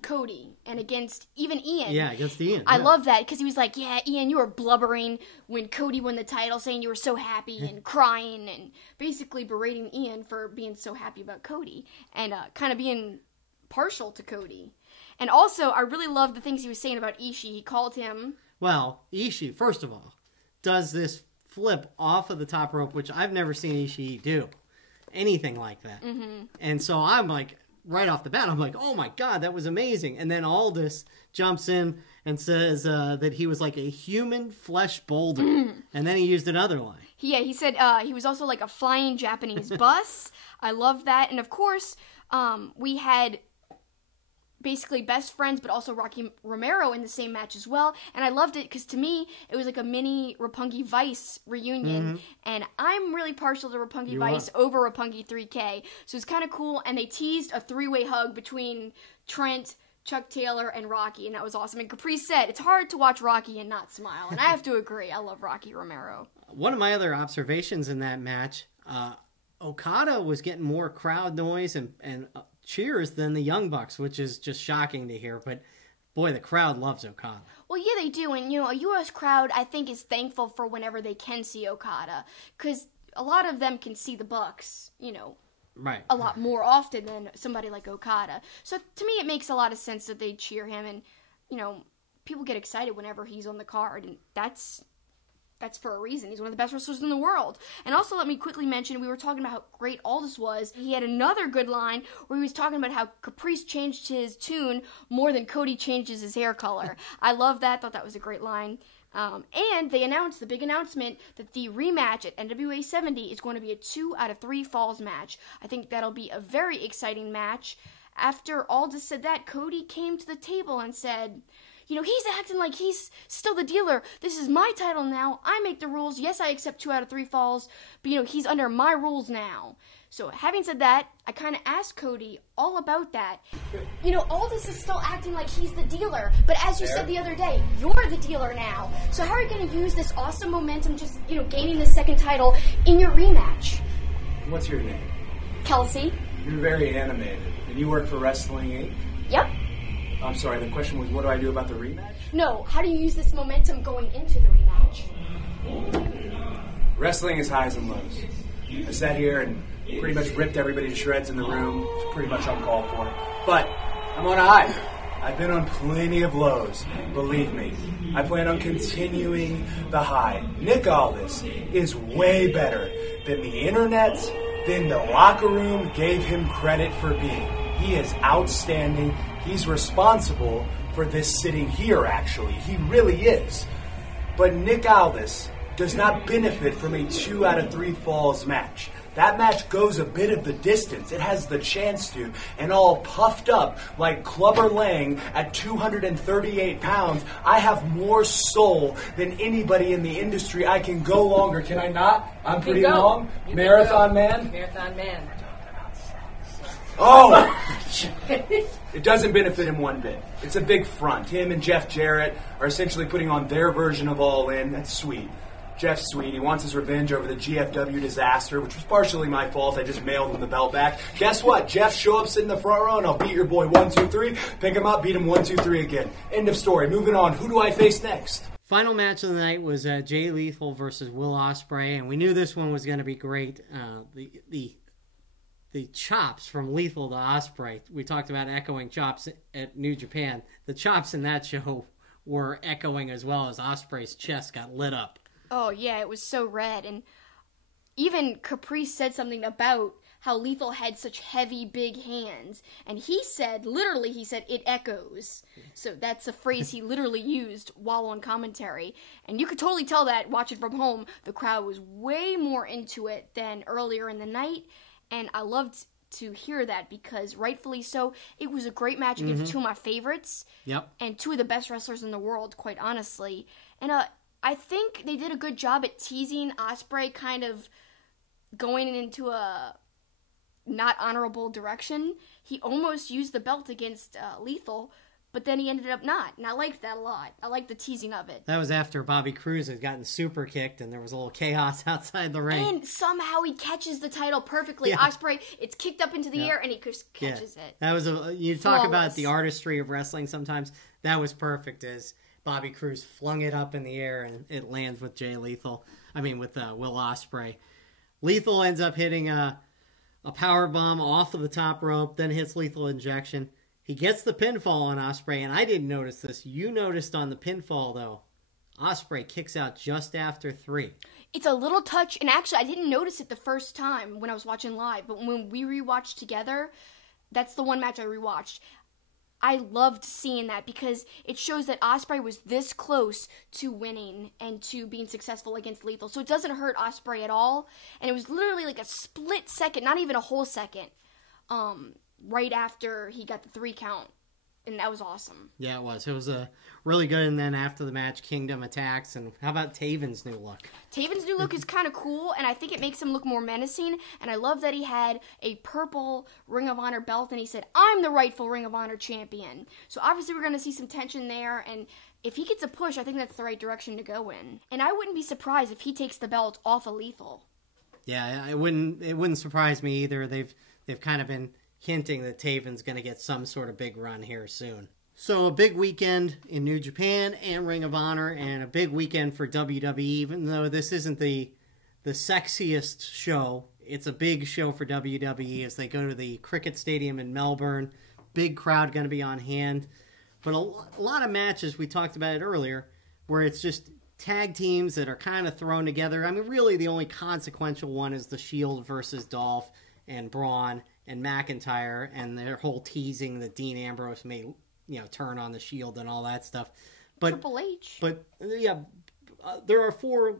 Cody and against even Ian. Yeah, against Ian. I love that because he was like, yeah, Ian, you were blubbering when Cody won the title, saying you were so happy and crying and basically berating Ian for being so happy about Cody and kind of being partial to Cody. And also, I really loved the things he was saying about Ishii. He called him... Well, Ishii, first of all, does this flip off of the top rope, which I've never seen Ishii do anything like that. Mm-hmm. And so I'm like... Right off the bat, I'm like, oh my God, that was amazing. And then Aldis jumps in and says that he was like a human flesh boulder. And then he used another line. Yeah, he said he was also like a flying Japanese bus. I love that. And of course, we had basically best friends, but also Rocky Romero in the same match as well. And I loved it because to me, it was like a mini Roppongi Vice reunion. Mm-hmm. And I'm really partial to Roppongi Vice over Roppongi 3K. So it's kind of cool. And they teased a three-way hug between Trent, Chuck Taylor, and Rocky. And that was awesome. And Caprice said, it's hard to watch Rocky and not smile. And I have to agree. I love Rocky Romero. One of my other observations in that match, Okada was getting more crowd noise and cheers than the Young Bucks, which is just shocking to hear. But boy, the crowd loves Okada. Well, yeah, they do. And, a U.S. crowd, I think, is thankful for whenever they can see Okada. Because a lot of them can see the Bucks, right, a lot more often than somebody like Okada. So to me, it makes a lot of sense that they cheer him. And, people get excited whenever he's on the card. And that's for a reason. He's one of the best wrestlers in the world. And also, let me quickly mention, we were talking about how great Aldis was. He had another good line where he was talking about how Caprice changed his tune more than Cody changes his hair color. I love that. Thought that was a great line. And they announced the big announcement that the rematch at NWA 70 is going to be a 2 out of 3 falls match. I think that'll be a very exciting match. After Aldis said that, Cody came to the table and said... he's acting like he's still the dealer. This is my title now. I make the rules. Yes, I accept 2 out of 3 falls, but, he's under my rules now. So, having said that, I kind of asked Cody all about that. Aldis is still acting like he's the dealer, but as you said the other day, you're the dealer now. So, how are you going to use this awesome momentum, just, gaining the second title in your rematch? What's your name? Kelsi. You're very animated. And you work for Wrestling Inc.? Yep. I'm sorry, the question was, what do I do about the rematch? No, how do you use this momentum going into the rematch? Wrestling is highs and lows. I sat here and pretty much ripped everybody to shreds in the room. It's pretty much uncalled for. But I'm on a high. I've been on plenty of lows, believe me. I plan on continuing the high. Nick Aldis is way better than the internet, than the locker room gave him credit for being. He is outstanding. He's responsible for this sitting here, actually. He really is. But Nick Aldis does not benefit from a 2 out of 3 falls match. That match goes a bit of the distance. It has the chance to. And all puffed up like Clubber Lang at 238 pounds, I have more soul than anybody in the industry. I can go longer. Can I not? I'm pretty long. Marathon man? Marathon man. Oh! It doesn't benefit him one bit. It's a big front. Him and Jeff Jarrett are essentially putting on their version of All In. That's sweet. Jeff's sweet. He wants his revenge over the GFW disaster, which was partially my fault. I just mailed him the belt back. Guess what? Jeff, show up, sit in the front row, and I'll beat your boy 1, 2, 3. Pick him up, beat him 1, 2, 3 again. End of story. Moving on. Who do I face next? Final match of the night was Jay Lethal versus Will Ospreay, and we knew this one was going to be great. The chops from Lethal to Ospreay. We talked about echoing chops at New Japan. The chops in that show were echoing as well as Ospreay's chest got lit up. Oh, yeah, it was so red. And even Caprice said something about how Lethal had such heavy, big hands. And he said, it echoes. So that's a phrase he literally used while on commentary. And you could totally tell that, watching from home, the crowd was way more into it than earlier in the night. And I loved to hear that because, rightfully so, it was a great match against 2 of my favorites. Yep. And 2 of the best wrestlers in the world, quite honestly. And I think they did a good job at teasing Ospreay kind of going into a not honorable direction. He almost used the belt against Lethal, but then he ended up not. And I liked that a lot. I liked the teasing of it. That was after Bobby Cruz had gotten super kicked and there was a little chaos outside the ring. And somehow he catches the title perfectly. Yeah. Ospreay, it's kicked up into the air and he just catches it. That was you talk Flawless. about the artistry of wrestling sometimes. That was perfect as Bobby Cruz flung it up in the air and it lands with with Will Ospreay. Lethal ends up hitting a power bomb off of the top rope, then hits lethal injection. He gets the pinfall on Ospreay, and I didn't notice this. You noticed on the pinfall, though, Ospreay kicks out just after 3. It's a little touch, and actually I didn't notice it the first time when I was watching live, but when we rewatched together, that's the one match I rewatched. I loved seeing that because it shows that Ospreay was this close to winning and to being successful against Lethal. So it doesn't hurt Ospreay at all, and it was literally like a split second, not even a whole second, right after he got the 3 count, and that was awesome. Yeah, it was. It was really good, and then after the match, Kingdom attacks, and how about Taven's new look? Taven's new look is kind of cool, and I think it makes him look more menacing, and I love that he had a purple Ring of Honor belt, and he said, I'm the rightful Ring of Honor champion. So obviously we're going to see some tension there, and if he gets a push, I think that's the right direction to go in. And I wouldn't be surprised if he takes the belt off of Lethal. Yeah, it wouldn't surprise me either. They've kind of been hinting that Taven's going to get some sort of big run here soon. So a big weekend in New Japan and Ring of Honor, and a big weekend for WWE, even though this isn't the sexiest show. It's a big show for WWE as they go to the Cricket Stadium in Melbourne. Big crowd going to be on hand. But a lot of matches, we talked about it earlier, where it's just tag teams that are kind of thrown together. I mean, really the only consequential one is the Shield versus Dolph and Braun and McIntyre, and their whole teasing that Dean Ambrose may, turn on the Shield and all that stuff. But Triple H. But yeah, there are 4,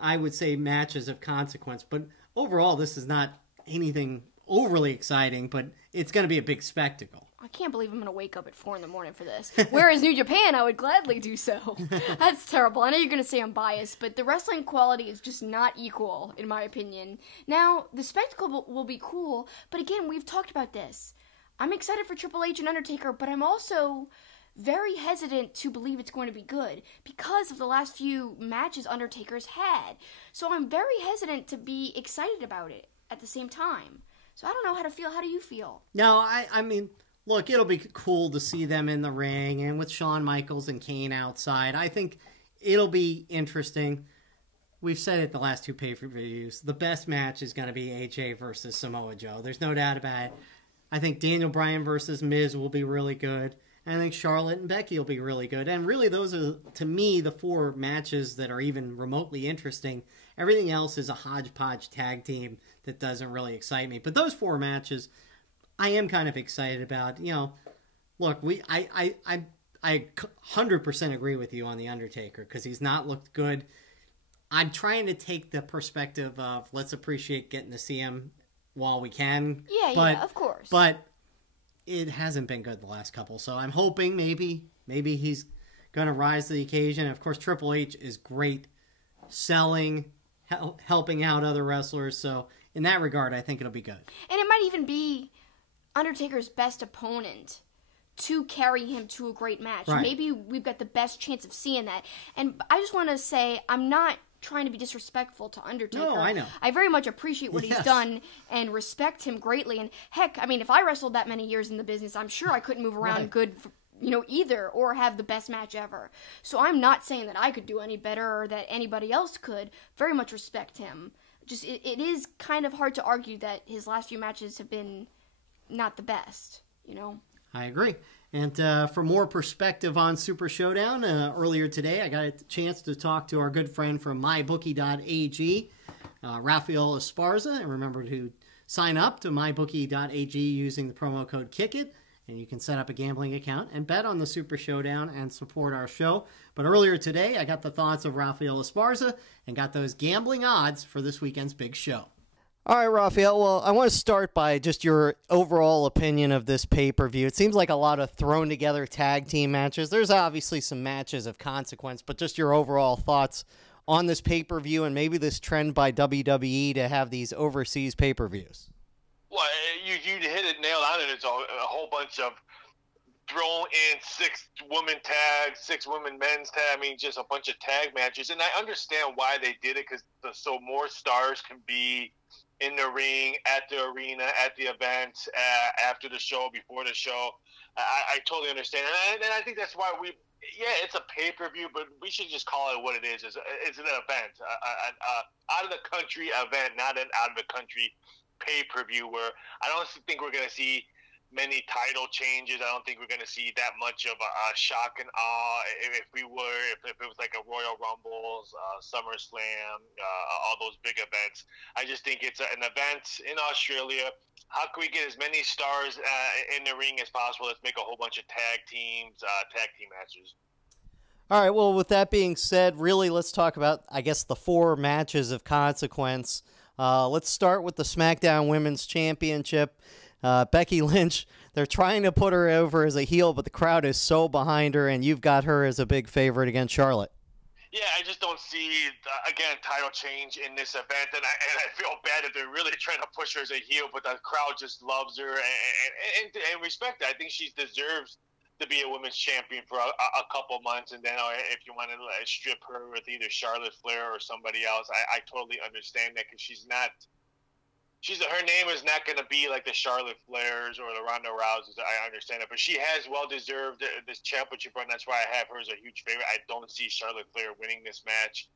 I would say, matches of consequence. But overall, this is not anything overly exciting, but it's going to be a big spectacle. I can't believe I'm going to wake up at 4 in the morning for this. Whereas New Japan, I would gladly do so. That's terrible. I know you're going to say I'm biased, but the wrestling quality is just not equal, in my opinion. Now, the spectacle will be cool, but again, we've talked about this. I'm excited for Triple H and Undertaker, but I'm also very hesitant to believe it's going to be good because of the last few matches Undertaker's had. So I'm very hesitant to be excited about it at the same time. So I don't know how to feel. How do you feel? No, I mean, look, it'll be cool to see them in the ring and with Shawn Michaels and Kane outside. I think it'll be interesting. We've said it the last 2 pay-per-views. The best match is going to be AJ versus Samoa Joe. There's no doubt about it. I think Daniel Bryan versus Miz will be really good. And I think Charlotte and Becky will be really good. And really, those are, to me, the 4 matches that are even remotely interesting. Everything else is a hodgepodge tag team that doesn't really excite me. But those 4 matches, I am kind of excited about. Look, I 100% agree with you on The Undertaker because he's not looked good. I'm trying to take the perspective of let's appreciate getting to see him while we can. Yeah, of course. But it hasn't been good the last couple, so I'm hoping maybe he's going to rise to the occasion. Of course, Triple H is great selling, helping out other wrestlers, so in that regard, I think it'll be good. And it might even be Undertaker's best opponent to carry him to a great match. Right. Maybe we've got the best chance of seeing that. And I just want to say, I'm not trying to be disrespectful to Undertaker. No, I know. I very much appreciate what he's done and respect him greatly. And heck, I mean, if I wrestled that many years in the business, I'm sure I couldn't move around good, either, or have the best match ever. So I'm not saying that I could do any better or that anybody else could. Very much respect him. Just, it is kind of hard to argue that his last few matches have been not the best, I agree. And for more perspective on Super Showdown, earlier today I got a chance to talk to our good friend from mybookie.ag, Raphael Esparza. And remember to sign up to mybookie.ag using the promo code KICKIT, and you can set up a gambling account and bet on the Super Showdown and support our show. But earlier today I got the thoughts of Raphael Esparza and got those gambling odds for this weekend's big show. All right, Raphael. Well, I want to start by just your overall opinion of this pay-per-view. It seems like a lot of thrown-together tag team matches. There's obviously some matches of consequence, but just your overall thoughts on this pay-per-view and maybe this trend by WWE to have these overseas pay-per-views? Well, you hit it, nailed on it. It's a whole bunch of thrown in 6 women tags, 6 women men's tag. I mean, just a bunch of tag matches. And I understand why they did it, because so more stars can be in the ring, at the arena, at the event, after the show, before the show. I totally understand. And I think that's why it's a pay-per-view, but we should just call it what it is. It's an event, out-of-the-country event, not an out-of-the-country pay-per-view, where I don't think we're going to see many title changes. I don't think we're going to see that much of a shock and awe if it was like a Royal Rumbles, SummerSlam, all those big events. I just think it's an event in Australia. How can we get as many stars in the ring as possible? Let's make a whole bunch of tag team matches. All right, well, with that being said, really let's talk about, I guess, the 4 matches of consequence. Let's start with the SmackDown Women's Championship. Becky Lynch, they're trying to put her over as a heel, but the crowd is so behind her, and you've got her as a big favorite against Charlotte. Yeah, I just don't see, again, title change in this event, and I feel bad that they're really trying to push her as a heel, but the crowd just loves her and respect her. I think she deserves to be a women's champion for a couple months, and then if you want to strip her with either Charlotte Flair or somebody else, I totally understand that, because her name is not going to be like the Charlotte Flairs or the Ronda Rouseys. I understand it, but she has well deserved this championship run. That's why I have her as a huge favorite. I don't see Charlotte Flair winning this match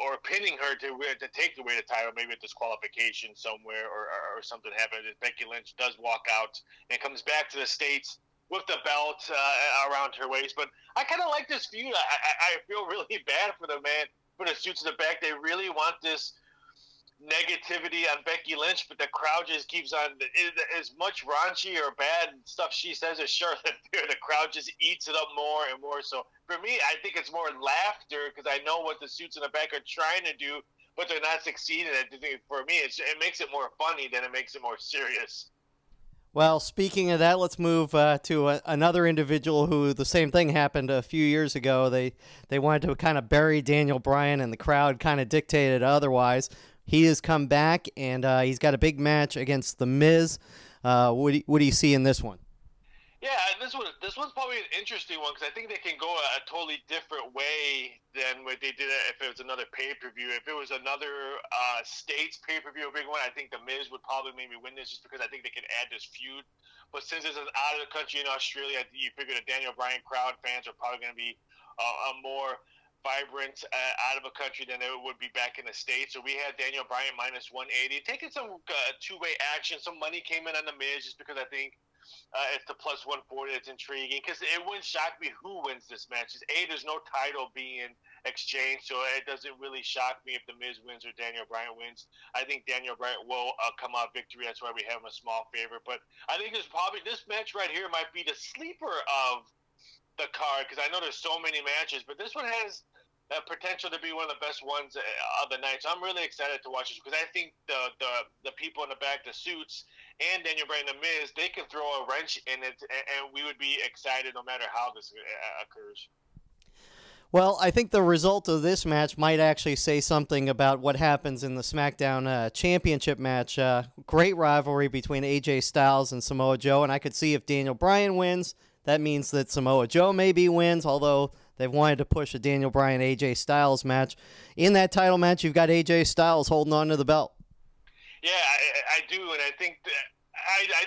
or pinning her to take away the title. Maybe a disqualification somewhere or something happens. If Becky Lynch does walk out and comes back to the States with the belt around her waist. But I kind of like this feud. I feel really bad for the suits in the back. They really want this negativity on Becky Lynch, but the crowd just keeps on. As much raunchy or bad stuff she says as Charlotte Flair, the crowd just eats it up more and more. So for me, I think it's more laughter, because I know what the suits in the back are trying to do, but they're not succeeding. For me, it makes it more funny than it makes it more serious. Well, speaking of that, let's move to another individual who the same thing happened a few years ago. They wanted to kind of bury Daniel Bryan, and the crowd kind of dictated otherwise. He has come back, and he's got a big match against The Miz. What do you see in this one? Yeah, this one's probably an interesting one, because I think they can go a totally different way than what they did if it was another pay-per-view. If it was another States pay-per-view, a big one, I think The Miz would probably maybe win this, just because I think they can add this feud. But since it's out of the country in Australia, you figure the Daniel Bryan crowd fans are probably going to be a more vibrant out of a country than it would be back in the States. So we had Daniel Bryan minus 180, taking some two-way action. Some money came in on The Miz, just because I think it's the plus 140 that's intriguing, because it wouldn't shock me who wins this match. There's no title being exchanged, so it doesn't really shock me if The Miz wins or Daniel Bryan wins. I think Daniel Bryan will come out victory. That's why we have him a small favorite. But I think this match right here might be the sleeper of the card, because I know there's so many matches, but this one has potential to be one of the best ones of the night. So I'm really excited to watch this, because I think the people in the back, the suits, and Daniel Bryan, The Miz, they can throw a wrench in it, and we would be excited no matter how this occurs. Well, I think the result of this match might actually say something about what happens in the SmackDown Championship match. Great rivalry between AJ Styles and Samoa Joe, and I could see if Daniel Bryan wins, that means that Samoa Joe maybe wins, although they've wanted to push a Daniel Bryan-AJ Styles match. In that title match, you've got AJ Styles holding on to the belt. Yeah, I do, and I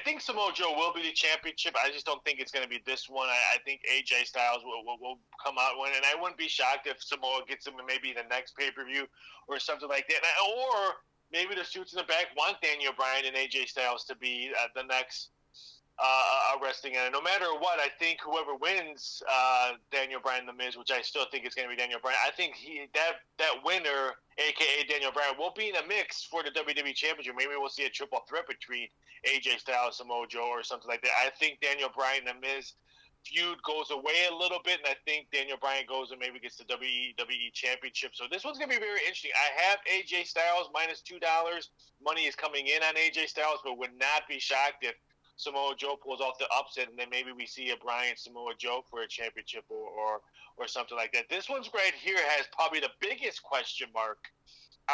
think Samoa Joe will be the championship. I just don't think it's going to be this one. I think AJ Styles will come out win, and I wouldn't be shocked if Samoa gets him maybe the next pay-per-view or something like that. Or maybe the suits in the back want Daniel Bryan and AJ Styles to be the next wrestling. And no matter what, I think whoever wins Daniel Bryan, The Miz, which I still think is going to be Daniel Bryan, I think that winner, a.k.a. Daniel Bryan, will be in a mix for the WWE Championship. Maybe we'll see a triple threat between AJ Styles, Samoa Joe, or something like that. I think Daniel Bryan, The Miz feud goes away a little bit, and I think Daniel Bryan goes and maybe gets the WWE Championship. So this one's going to be very interesting. I have AJ Styles minus $2. Money is coming in on AJ Styles, but would not be shocked if Samoa Joe pulls off the upset, and then maybe we see a Bryan Samoa Joe for a championship or something like that. This one's right here has probably the biggest question mark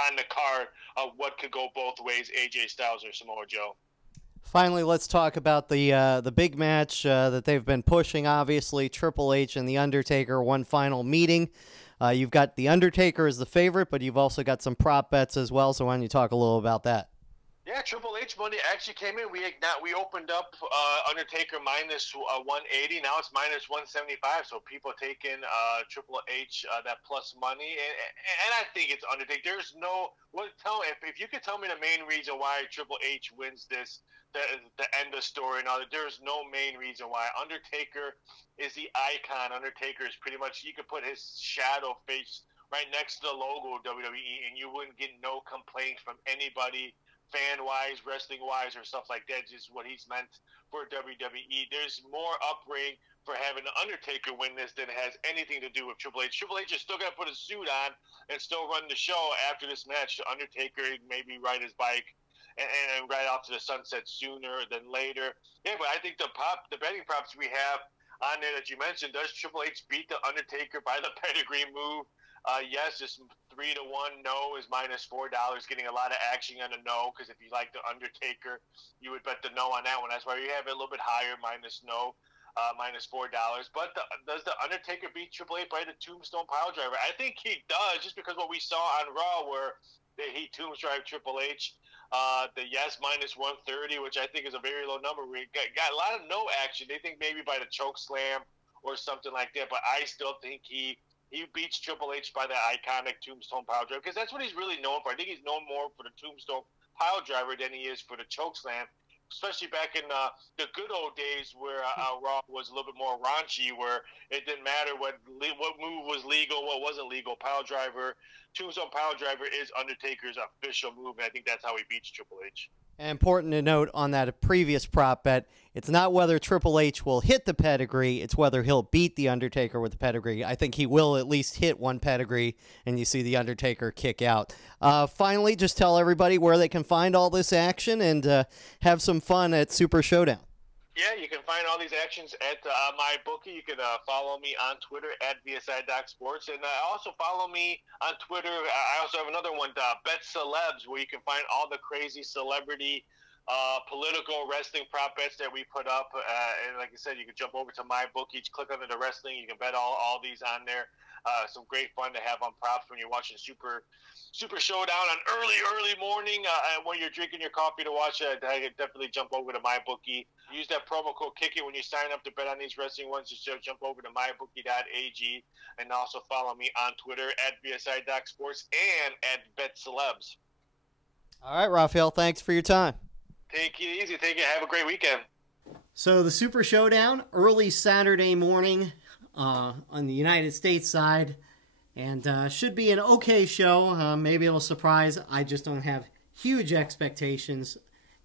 on the card of what could go both ways, AJ Styles or Samoa Joe. Finally, let's talk about the big match that they've been pushing, obviously, Triple H and The Undertaker, one final meeting. You've got The Undertaker as the favorite, but you've also got some prop bets as well, so why don't you talk a little about that? Yeah, Triple H money actually came in. We opened up Undertaker minus 180. Now it's minus 175. So people taking Triple H that plus money, and I think it's Undertaker. There's no if you could tell me the main reason why Triple H wins this, the end of story. Now there's no main reason why. Undertaker is the icon. Undertaker is pretty much, you could put his shadow face right next to the logo of WWE, and you wouldn't get no complaints from anybody, fan-wise, wrestling-wise, or stuff like that. Just what he's meant for WWE. There's more upbringing for having the Undertaker win this than it has anything to do with Triple H. Triple H is still going to put a suit on and still run the show after this match. The Undertaker maybe ride his bike and ride off to the sunset sooner than later. Yeah, but I think the betting props we have on there that you mentioned, does Triple H beat the Undertaker by the pedigree move? Yes, just 3-1. No is minus $4. Getting a lot of action on the no, because if you like the Undertaker, you would bet the no on that one. That's why you have it a little bit higher, minus $4. But does the Undertaker beat Triple H by the Tombstone Piledriver? I think he does, just because what we saw on Raw, where he tombstone Triple H. The yes minus 130, which I think is a very low number. We got a lot of no action. They think maybe by the choke slam or something like that, but I still think he beats Triple H by the iconic Tombstone Piledriver, because that's what he's really known for. I think he's known more for the Tombstone Piledriver than he is for the choke slam, especially back in the good old days where Raw was a little bit more raunchy, where it didn't matter what move was legal, what wasn't legal. Tombstone Piledriver is Undertaker's official move, and I think that's how he beats Triple H. And important to note on that previous prop bet, it's not whether Triple H will hit the pedigree, it's whether he'll beat The Undertaker with the pedigree. I think he will at least hit one pedigree, and you see The Undertaker kick out. Finally, just tell everybody where they can find all this action and have some fun at Super Show-Down. Yeah, you can find all these actions at MyBookie. You can follow me on Twitter at VSI.Sports, and also follow me on Twitter. I also have another one, Bet Celebs, where you can find all the crazy celebrity, political wrestling prop bets that we put up. And like I said, you can jump over to MyBookie, click under the wrestling. You can bet all these on there. Some great fun to have on props when you're watching Super Show-Down on early morning when you're drinking your coffee to watch it. I definitely jump over to MyBookie. Use that promo code KICK IT when you sign up to bet on these wrestling ones. Just jump over to mybookie.ag, and also follow me on Twitter at VSI.Sports and at BetCelebs. All right, Raphael, thanks for your time. Take it easy. Have a great weekend. So the Super Show-Down, early Saturday morning on the United States side, and should be an okay show. Maybe it'll surprise. I just don't have huge expectations.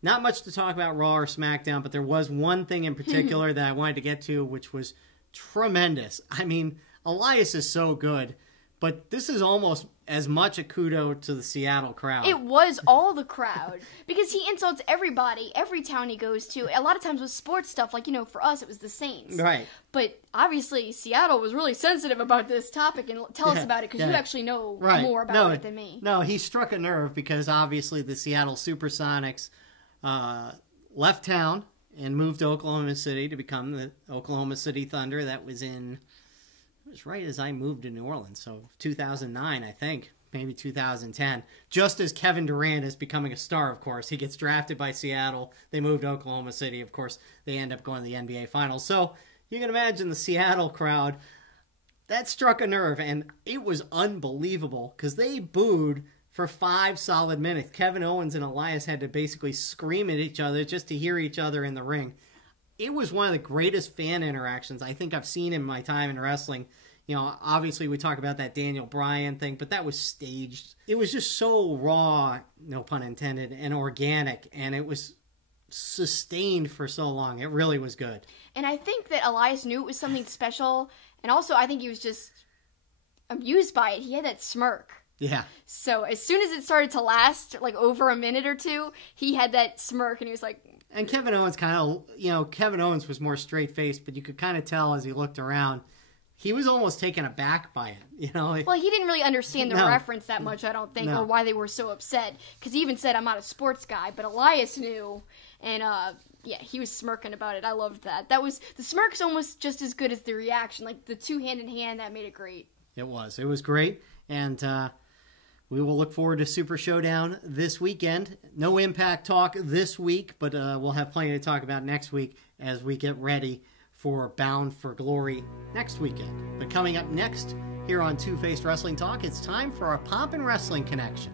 Not much to talk about Raw or SmackDown, but there was one thing in particular that I wanted to get to, which was tremendous. I mean, Elias is so good, but this is almost as much a kudo to the Seattle crowd. It was all the crowd, because he insults everybody, every town he goes to. A lot of times with sports stuff, like, for us it was the Saints. Right. But obviously Seattle was really sensitive about this topic, and tell us about it, because you actually know more about it than me. No, he struck a nerve, because obviously the Seattle Supersonics left town and moved to Oklahoma City to become the Oklahoma City Thunder. That was right as I moved to New Orleans, so 2009, I think, maybe 2010. Just as Kevin Durant is becoming a star, of course. He gets drafted by Seattle. They moved to Oklahoma City. Of course, they end up going to the NBA Finals. So you can imagine the Seattle crowd. That struck a nerve, and it was unbelievable, because they booed for 5 solid minutes. Kevin Owens and Elias had to basically scream at each other just to hear each other in the ring. It was one of the greatest fan interactions I think I've seen in my time in wrestling. Obviously we talk about that Daniel Bryan thing, but that was staged. It was just so raw, no pun intended, and organic, and it was sustained for so long. It really was good. And I think that Elias knew it was something special, and also I think he was just amused by it. He had that smirk. Yeah. So as soon as it started to last, like over a minute or two, he had that smirk, and he was like, And Kevin Owens Kevin Owens was more straight-faced, but you could kind of tell as he looked around, he was almost taken aback by it, Well, he didn't really understand the reference that much, I don't think, or why they were so upset. Because he even said, I'm not a sports guy, but Elias knew, and he was smirking about it. I loved that. The smirk's almost just as good as the reaction, like the two hand in hand, that made it great. It was great, and we will look forward to Super Showdown this weekend. No Impact talk this week, but we'll have plenty to talk about next week as we get ready for Bound for Glory next weekend. But coming up next here on Two-Faced Wrestling Talk, it's time for a Pop and Wrestling Connection.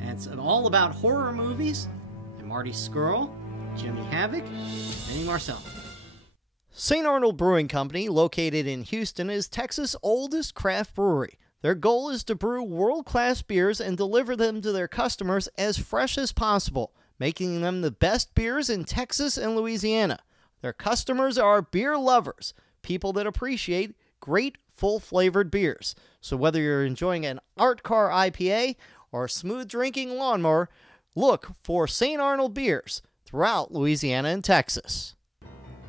And it's all about horror movies and Marty Scurll, Jimmy Havoc, and Vinny Marcello. St. Arnold Brewing Company, located in Houston, is Texas' oldest craft brewery. Their goal is to brew world-class beers and deliver them to their customers as fresh as possible, making them the best beers in Texas and Louisiana. Their customers are beer lovers, people that appreciate great, full-flavored beers. So whether you're enjoying an Art Car IPA or a smooth-drinking lawnmower, look for St. Arnold beers throughout Louisiana and Texas.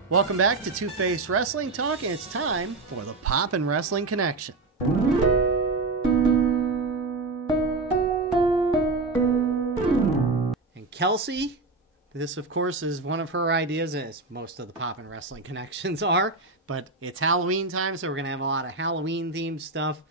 Welcome back to Two-Faced Wrestling Talk, and it's time for the Pop and Wrestling Connection. And Kelsi, this of course is one of her ideas, as most of the Pop and Wrestling Connections are, but it's Halloween time, so we're going to have a lot of Halloween-themed stuff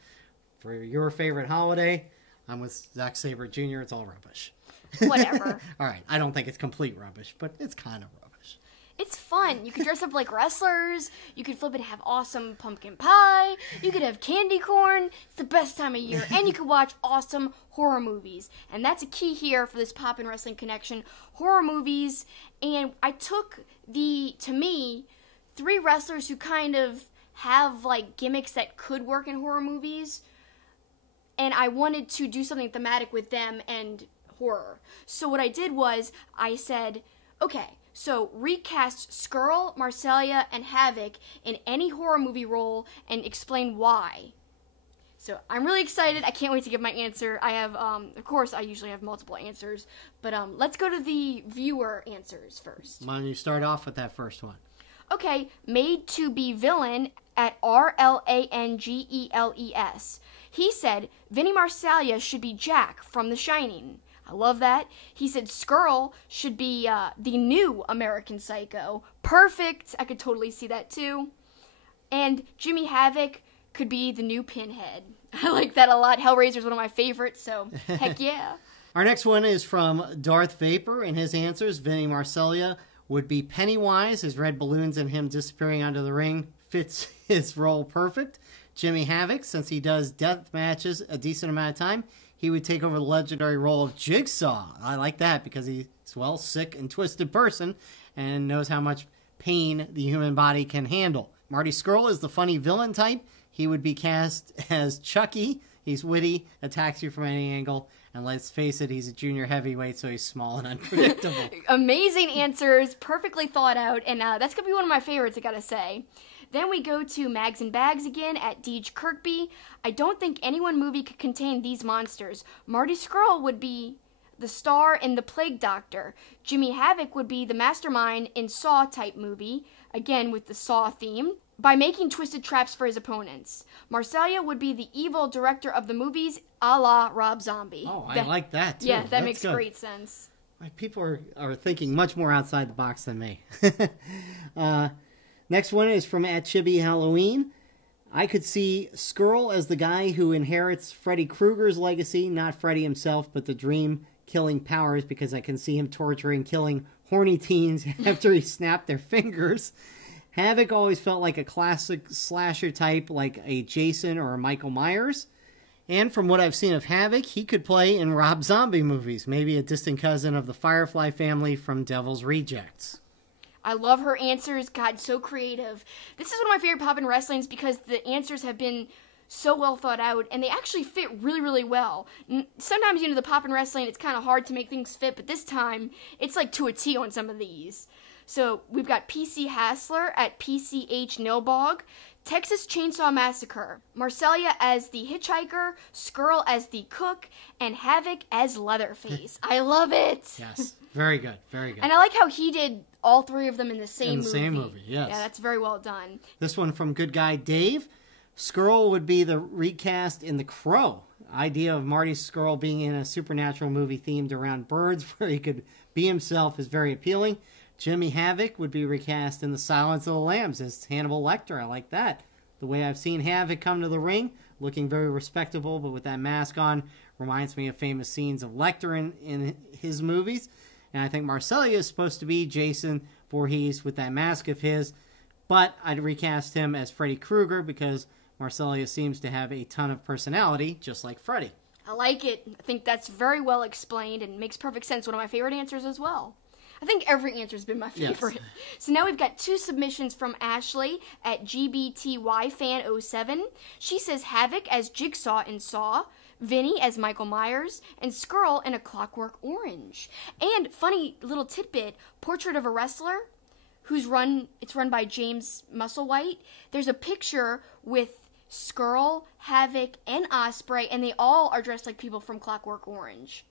for your favorite holiday. I'm with Zack Sabre Jr., it's all rubbish. Whatever. All right, I don't think it's complete rubbish, but it's kind of rubbish. It's fun. You could dress up like wrestlers. You could flip and have awesome pumpkin pie. You could have candy corn. It's the best time of year. And you could watch awesome horror movies. And that's a key here for this Pop and Wrestling Connection. Horror movies. And I took to me, 3 wrestlers who kind of have like gimmicks that could work in horror movies. And I wanted to do something thematic with them and horror. So what I did was I said, okay, so recast Scurll, Marcellia, and Havoc in any horror movie role and explain why. So I'm really excited. I can't wait to give my answer. I have, of course, I usually have multiple answers, but let's go to the viewer answers first. Why don't you start off with that first one? Okay, made to be villain at RLANGELES. He said Vinny Marcellia should be Jack from The Shining. I love that. He said Scurll should be the new American Psycho. Perfect. I could totally see that too. And Jimmy Havoc could be the new Pinhead. I like that a lot. Hellraiser's one of my favorites, so heck yeah. Our next one is from Darth Vapor, and his answers, Vinny Marcellia would be Pennywise, as red balloons and him disappearing under the ring fits his role perfect. Jimmy Havoc, since he does death matches a decent amount of time, he would take over the legendary role of Jigsaw. I like that because he's, well, sick and twisted person and knows how much pain the human body can handle. Marty Scurll is the funny villain type. He would be cast as Chucky. He's witty, attacks you from any angle, and let's face it, he's a junior heavyweight, so he's small and unpredictable. Amazing answers, perfectly thought out, and that's going to be one of my favorites, I gotta say. Then we go to Mags and Bags again at Deej Kirkby. I don't think any one movie could contain these monsters. Marty Scurll would be the star in The Plague Doctor. Jimmy Havoc would be the mastermind in Saw-type movie, again with the Saw theme, by making twisted traps for his opponents. Marcellia would be the evil director of the movies, a la Rob Zombie. Oh, I like that, too. Yeah, that That's makes good. great sense. People are thinking much more outside the box than me. Next one is from @Chibi Halloween. I could see Scurll as the guy who inherits Freddy Krueger's legacy, not Freddy himself, but the dream-killing powers, because I can see him torturing, killing horny teens after he snapped their fingers. Havoc always felt like a classic slasher type, like a Jason or a Michael Myers. And from what I've seen of Havoc, he could play in Rob Zombie movies, maybe a distant cousin of the Firefly family from Devil's Rejects. I love her answers. God, so creative. This is one of my favorite Pop in Wrestlings because the answers have been so well thought out, and they actually fit really, really well. Sometimes, the Pop in Wrestling, it's kind of hard to make things fit, but this time, it's like to a T on some of these. So we've got PC Hassler at PCH Nilbog, Texas Chainsaw Massacre, Marcelia as the hitchhiker, Skrull as the cook, and Havoc as Leatherface. I love it. Yes, very good, very good. And I like how he did all three of them in the same movie. Same movie, yes. Yeah, that's very well done. This one from Good Guy Dave. Skrull would be the recast in The Crow. Idea of Marty Skrull being in a supernatural movie themed around birds where he could be himself is very appealing. Jimmy Havoc would be recast in The Silence of the Lambs as Hannibal Lecter. I like that. The way I've seen Havoc come to the ring, looking very respectable, but with that mask on, reminds me of famous scenes of Lecter in his movies. And I think Marcelia is supposed to be Jason Voorhees with that mask of his, but I'd recast him as Freddy Krueger because Marcelia seems to have a ton of personality, just like Freddy. I like it. I think that's very well explained and makes perfect sense. One of my favorite answers as well. I think every answer's been my favorite. Yes. So now we've got 2 submissions from Ashley at GBTYFan07. She says Havoc as Jigsaw in Saw, Vinny as Michael Myers, and Skrull in A Clockwork Orange. And funny little tidbit, Portrait of a Wrestler, it's run by James Musselwhite. There's a picture with Skrull, Havoc, and Ospreay, and they all are dressed like people from Clockwork Orange.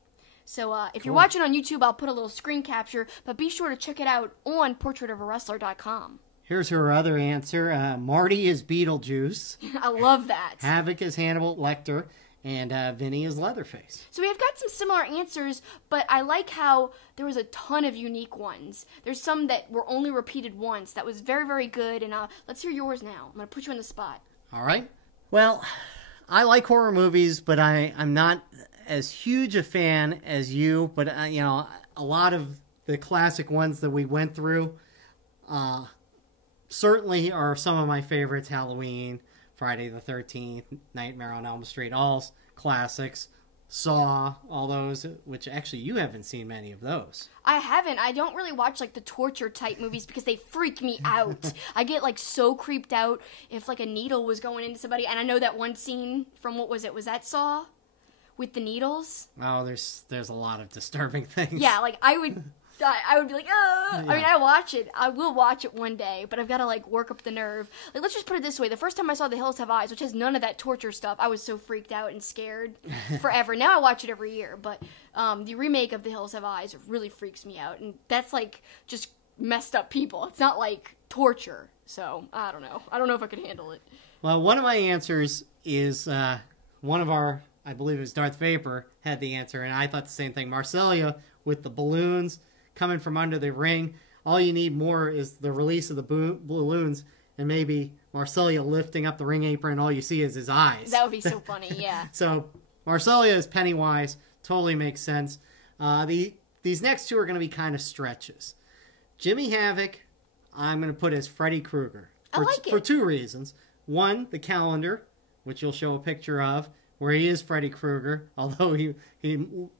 So if you're watching on YouTube, I'll put a little screen capture, but be sure to check it out on portraitofaWrestler.com. Here's her other answer. Marty is Beetlejuice. I love that. Havoc is Hannibal Lecter, and Vinny is Leatherface. So we've got some similar answers, but I like how there was a ton of unique ones. There's some that were only repeated once. That was very, very good, and let's hear yours now. I'm going to put you on the spot. All right. Well, I like horror movies, but I'm not as huge a fan as you, but a lot of the classic ones that we went through certainly are some of my favorites. Halloween, Friday the 13th, Nightmare on Elm Street, all classics. Saw, all those, which actually you haven't seen many of those. I haven't. I don't really watch the torture type movies because they freak me out. I get so creeped out if a needle was going into somebody. And I know that one scene from, what was it? Was that Saw? With the needles? Oh, there's a lot of disturbing things. Yeah, I would be like, yeah. I mean, I watch it. I will watch it one day, but I've got to work up the nerve. Let's just put it this way. The first time I saw The Hills Have Eyes, which has none of that torture stuff, I was so freaked out and scared forever. Now I watch it every year, but the remake of The Hills Have Eyes really freaks me out, and that's just messed up people. It's not torture, so I don't know. I don't know if I could handle it. Well, one of my answers is one of our, I believe it was Darth Vapor, had the answer, and I thought the same thing. Marcelia with the balloons coming from under the ring. All you need more is the release of the balloons and maybe Marcelia lifting up the ring apron, and all you see is his eyes. That would be so funny, yeah. So Marcelia is Pennywise. Totally makes sense. These next 2 are going to be kind of stretches. Jimmy Havoc, I'm going to put as Freddy Krueger. I like it. For 2 reasons. One, the calendar, which you'll show a picture of, where he is Freddy Krueger, although he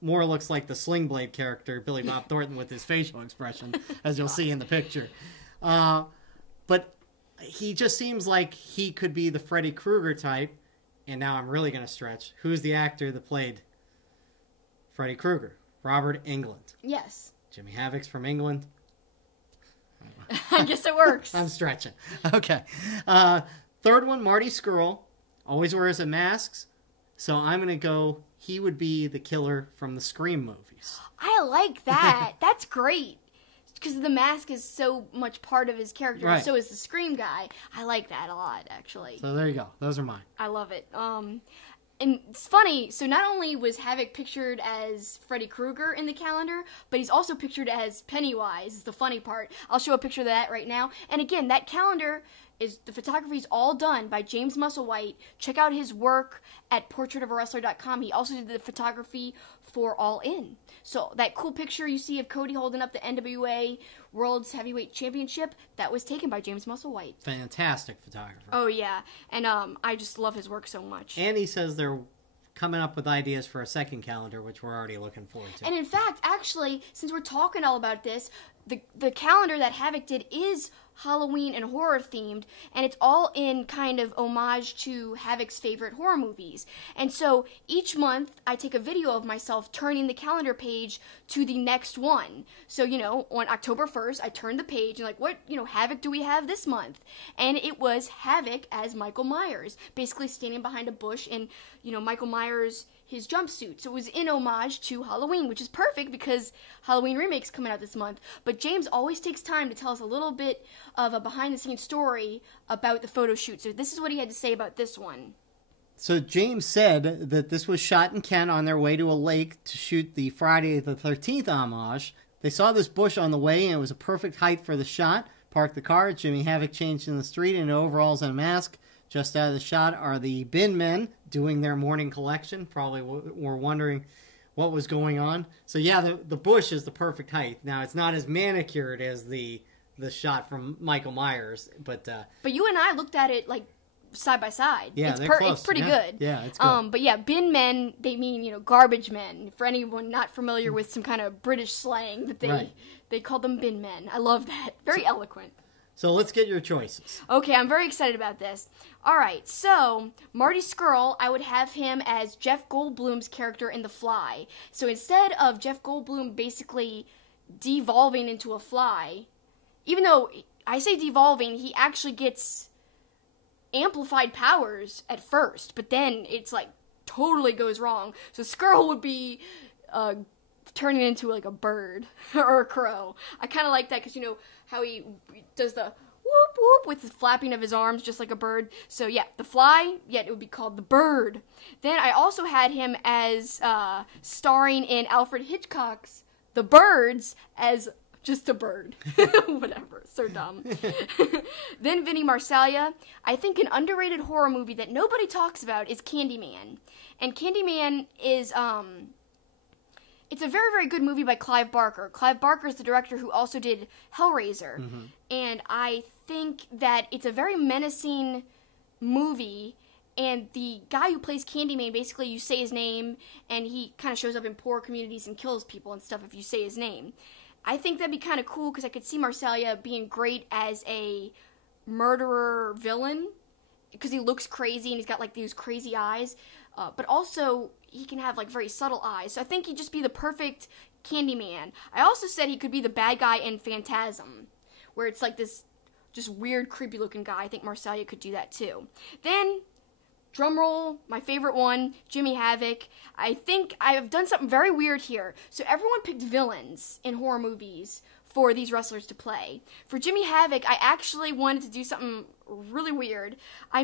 more looks like the Sling Blade character, Billy Bob Thornton, with his facial expression, as you'll see in the picture. But he just seems like he could be the Freddy Krueger type, and now I'm really going to stretch. Who's the actor that played Freddy Krueger? Robert Englund. Yes. Jimmy Havoc's from England. I guess it works. I'm stretching. Okay. Third one, Marty Skrull. Always wears a mask. So I'm going to go, he would be the killer from the Scream movies. I like that. That's great. Because the mask is so much part of his character, right. So is the Scream guy. I like that a lot, actually. So there you go. Those are mine. I love it. And it's funny, so not only was Havoc pictured as Freddy Krueger in the calendar, but he's also pictured as Pennywise, is the funny part. I'll show a picture of that right now. And again, that calendar, the photography is all done by James Musselwhite. Check out his work at portraitofaWrestler.com. He also did the photography for All In. So that cool picture you see of Cody holding up the NWA World's Heavyweight Championship, that was taken by James Musselwhite. Fantastic photographer. Oh, yeah. And I just love his work so much. And he says they're coming up with ideas for a second calendar, which we're already looking forward to. And in fact, actually, since we're talking all about this, the calendar that Havoc did is Halloween and horror themed, and it's all in kind of homage to Havoc's favorite horror movies. And so each month I take a video of myself turning the calendar page to the next one. So, you know, on October 1st, I turned the page and like, what, you know, Havoc do we have this month? And it was Havoc as Michael Myers, basically standing behind a bush in, you know, Michael Myers' his jumpsuit. So it was in homage to Halloween, which is perfect because Halloween remake's coming out this month. But James always takes time to tell us a little bit of a behind-the-scenes story about the photo shoot. So this is what he had to say about this one. So James said that this was shot in Kent on their way to a lake to shoot the Friday the 13th homage. They saw this bush on the way, and it was a perfect height for the shot. Parked the car. Jimmy Havoc changed in the street in overalls and a mask. Just out of the shot are the bin men doing their morning collection. Probably were wondering what was going on. So yeah, the bush is the perfect height. Now it's not as manicured as the shot from Michael Myers, but you and I looked at it like side by side. Yeah, it's pretty good. Yeah, it's good. But yeah, bin men, they mean, you know, garbage men. For anyone not familiar with some kind of British slang, that they call them bin men. I love that. Very eloquent. So let's get your choices. Okay, I'm very excited about this. All right, so Marty Scurll, I would have him as Jeff Goldblum's character in The Fly. So instead of Jeff Goldblum basically devolving into a fly, even though I say devolving, he actually gets amplified powers at first, but then it's like totally goes wrong. So Scurll would be turning into like a bird or a crow. I kind of like that because, you know, how he does the whoop whoop with the flapping of his arms just like a bird. So yeah, The Fly, it would be called The Bird. Then I also had him as starring in Alfred Hitchcock's The Birds as just a bird. Whatever, so dumb. Then Vinnie Marseglia. I think an underrated horror movie that nobody talks about is Candyman. And Candyman is it's a very, very good movie by Clive Barker. Clive Barker is the director who also did Hellraiser. Mm-hmm. And I think that it's a very menacing movie. And the guy who plays Candyman, basically you say his name, and he kind of shows up in poor communities and kills people and stuff if you say his name. I think that'd be kind of cool because I could see Marseglia being great as a murderer villain because he looks crazy and he's got like these crazy eyes. But also, he can have like very subtle eyes. So I think he'd just be the perfect Candyman. I also said he could be the bad guy in Phantasm, where it's like this just weird, creepy looking guy. I think Marseglia could do that too. Then, drumroll, my favorite one, Jimmy Havoc. I think I've done something very weird here. So everyone picked villains in horror movies for these wrestlers to play. For Jimmy Havoc, I actually wanted to do something really weird. I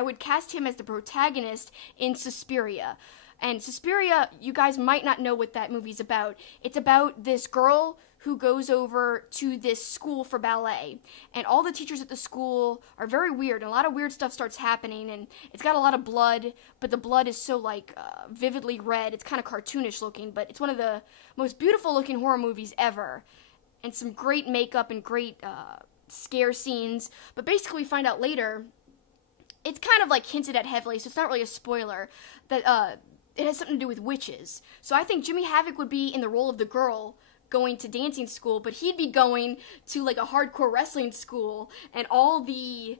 would cast him as the protagonist in Suspiria. And Suspiria, you guys might not know what that movie's about. It's about this girl who goes over to this school for ballet. And all the teachers at the school are very weird. And a lot of weird stuff starts happening. And it's got a lot of blood, but the blood is so, like, vividly red. It's kind of cartoonish looking, but it's one of the most beautiful looking horror movies ever. And some great makeup and great scare scenes. But basically we find out later, it's kind of like hinted at heavily, so it's not really a spoiler, that it has something to do with witches. So I think Jimmy Havoc would be in the role of the girl going to dancing school, but he'd be going to like a hardcore wrestling school, and all the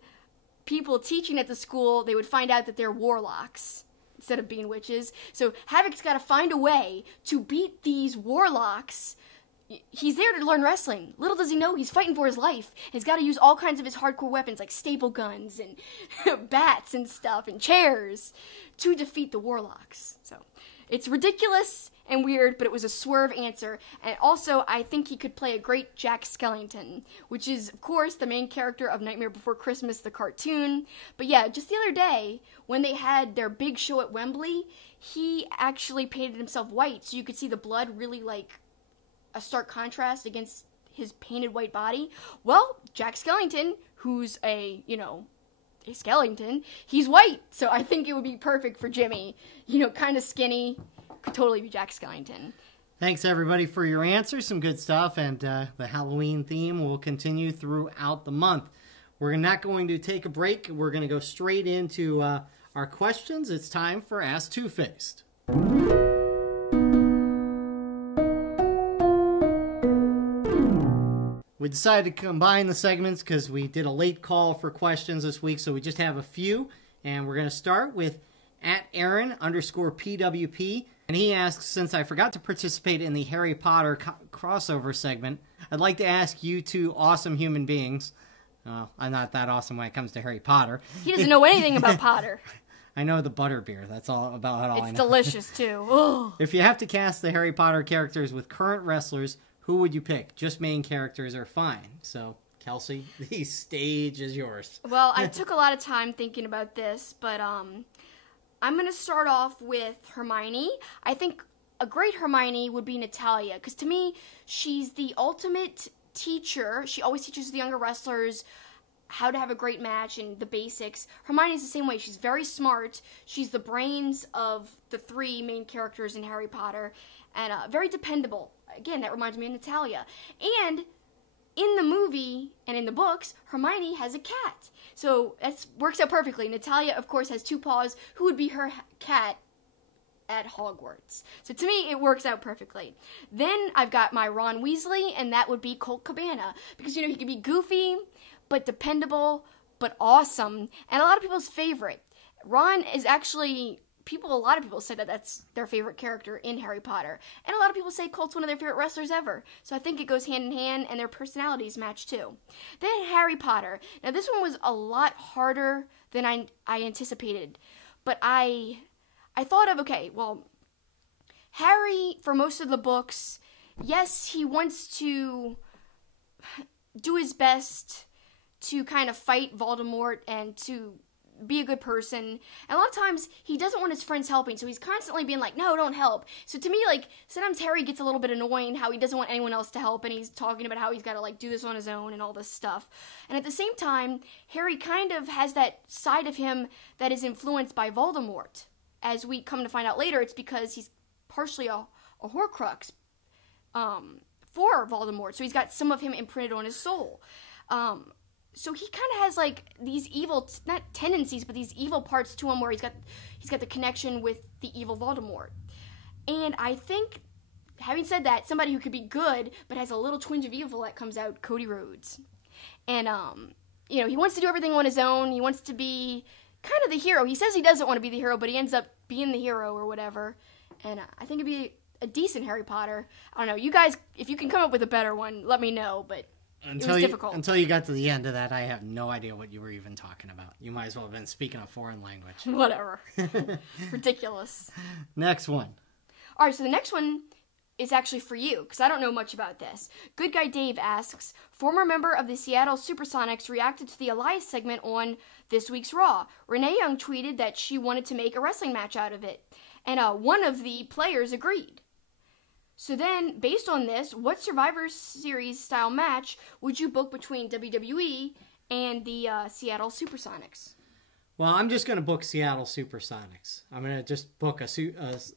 people teaching at the school, they would find out that they're warlocks instead of being witches. So Havoc's got to find a way to beat these warlocks. He's there to learn wrestling. Little does he know he's fighting for his life. He's got to use all kinds of his hardcore weapons like staple guns and bats and stuff and chairs to defeat the warlocks. So it's ridiculous and weird, but it was a swerve answer. And also, I think he could play a great Jack Skellington, which is, of course, the main character of Nightmare Before Christmas, the cartoon. But yeah, just the other day, when they had their big show at Wembley, he actually painted himself white, so you could see the blood really like a stark contrast against his painted white body. Well, Jack Skellington, who's a skeleton, he's white, so I think it would be perfect for Jimmy. Kind of skinny, could totally be Jack Skellington. Thanks, everybody, for your answers. Some good stuff, and the Halloween theme will continue throughout the month. We're not going to take a break. We're going to go straight into our questions. It's time for Ask Two-Faced. We decided to combine the segments because we did a late call for questions this week, so we just have a few. And we're going to start with @Aaron_PWP. And he asks, since I forgot to participate in the Harry Potter crossover segment, I'd like to ask you two awesome human beings. Well, I'm not that awesome when it comes to Harry Potter. He doesn't know anything about Potter. I know the butterbeer. That's all about all I know. It's delicious, too. If you have to cast the Harry Potter characters with current wrestlers, who would you pick? Just main characters are fine. So, Kelsi, the stage is yours. Well, I took a lot of time thinking about this, but I'm going to start off with Hermione. I think a great Hermione would be Natalia, because to me, she's the ultimate teacher. She always teaches the younger wrestlers how to have a great match and the basics. Hermione's the same way. She's very smart. She's the brains of the three main characters in Harry Potter, and very dependable. Again, that reminds me of Natalia. And in the movie and in the books, Hermione has a cat. So that works out perfectly. Natalia, of course, has two paws. Who would be her cat at Hogwarts? So to me, it works out perfectly. Then I've got my Ron Weasley, and that would be Colt Cabana. Because, he can be goofy, but dependable, but awesome. And a lot of people's favorite. Ron is actually... a lot of people say that that's their favorite character in Harry Potter. And a lot of people say Colt's one of their favorite wrestlers ever. So I think it goes hand in hand, and their personalities match too. Then Harry Potter. Now this one was a lot harder than I anticipated. But I thought of, okay, well, Harry, for most of the books, yes, he wants to do his best to kind of fight Voldemort and to be a good person. And a lot of times he doesn't want his friends helping, so he's constantly being like, no, don't help. So to me, sometimes Harry gets a little bit annoying how he doesn't want anyone else to help, and he's talking about how he's got to do this on his own and all this stuff. And at the same time, Harry kind of has that side of him that is influenced by Voldemort. As we come to find out later, it's because he's partially a Horcrux for Voldemort, so he's got some of him imprinted on his soul. So he kind of has these evil, not tendencies, but these evil parts to him where he's got the connection with the evil Voldemort. And I think, having said that, somebody who could be good but has a little twinge of evil that comes out, Cody Rhodes. And he wants to do everything on his own. He wants to be kind of the hero. He says he doesn't want to be the hero, but he ends up being the hero or whatever. And I think it'd be a decent Harry Potter. I don't know. You guys, if you can come up with a better one, let me know, but it was difficult. Until you got to the end of that, I have no idea what you were even talking about. You might as well have been speaking a foreign language. Whatever. Ridiculous. Next one. All right, so the next one is actually for you, because I don't know much about this. Good Guy Dave asks, former member of the Seattle Supersonics reacted to the Elias segment on this week's Raw. Renee Young tweeted that she wanted to make a wrestling match out of it, and one of the players agreed. So then, based on this, what Survivor Series style match would you book between WWE and the Seattle Supersonics? Well, I'm just going to book Seattle Supersonics. I'm going to just book a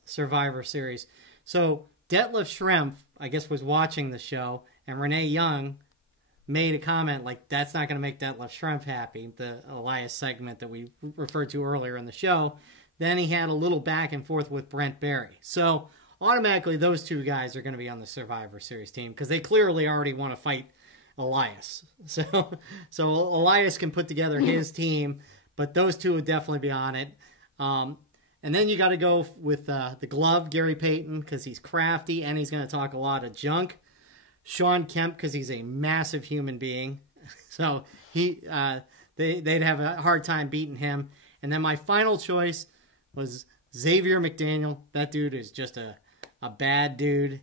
Survivor Series. So Detlef Schrempf, I guess, was watching the show, and Renee Young made a comment that's not going to make Detlef Schrempf happy, the Elias segment that we referred to earlier in the show. Then he had a little back and forth with Brent Barry. So automatically those two guys are going to be on the Survivor Series team because they clearly already want to fight Elias. So Elias can put together his team, but those two would definitely be on it. And then you got to go with the glove, Gary Payton, because he's crafty and he's going to talk a lot of junk. Sean Kemp, because he's a massive human being. So they'd have a hard time beating him. And then my final choice was Xavier McDaniel. That dude is just a bad dude,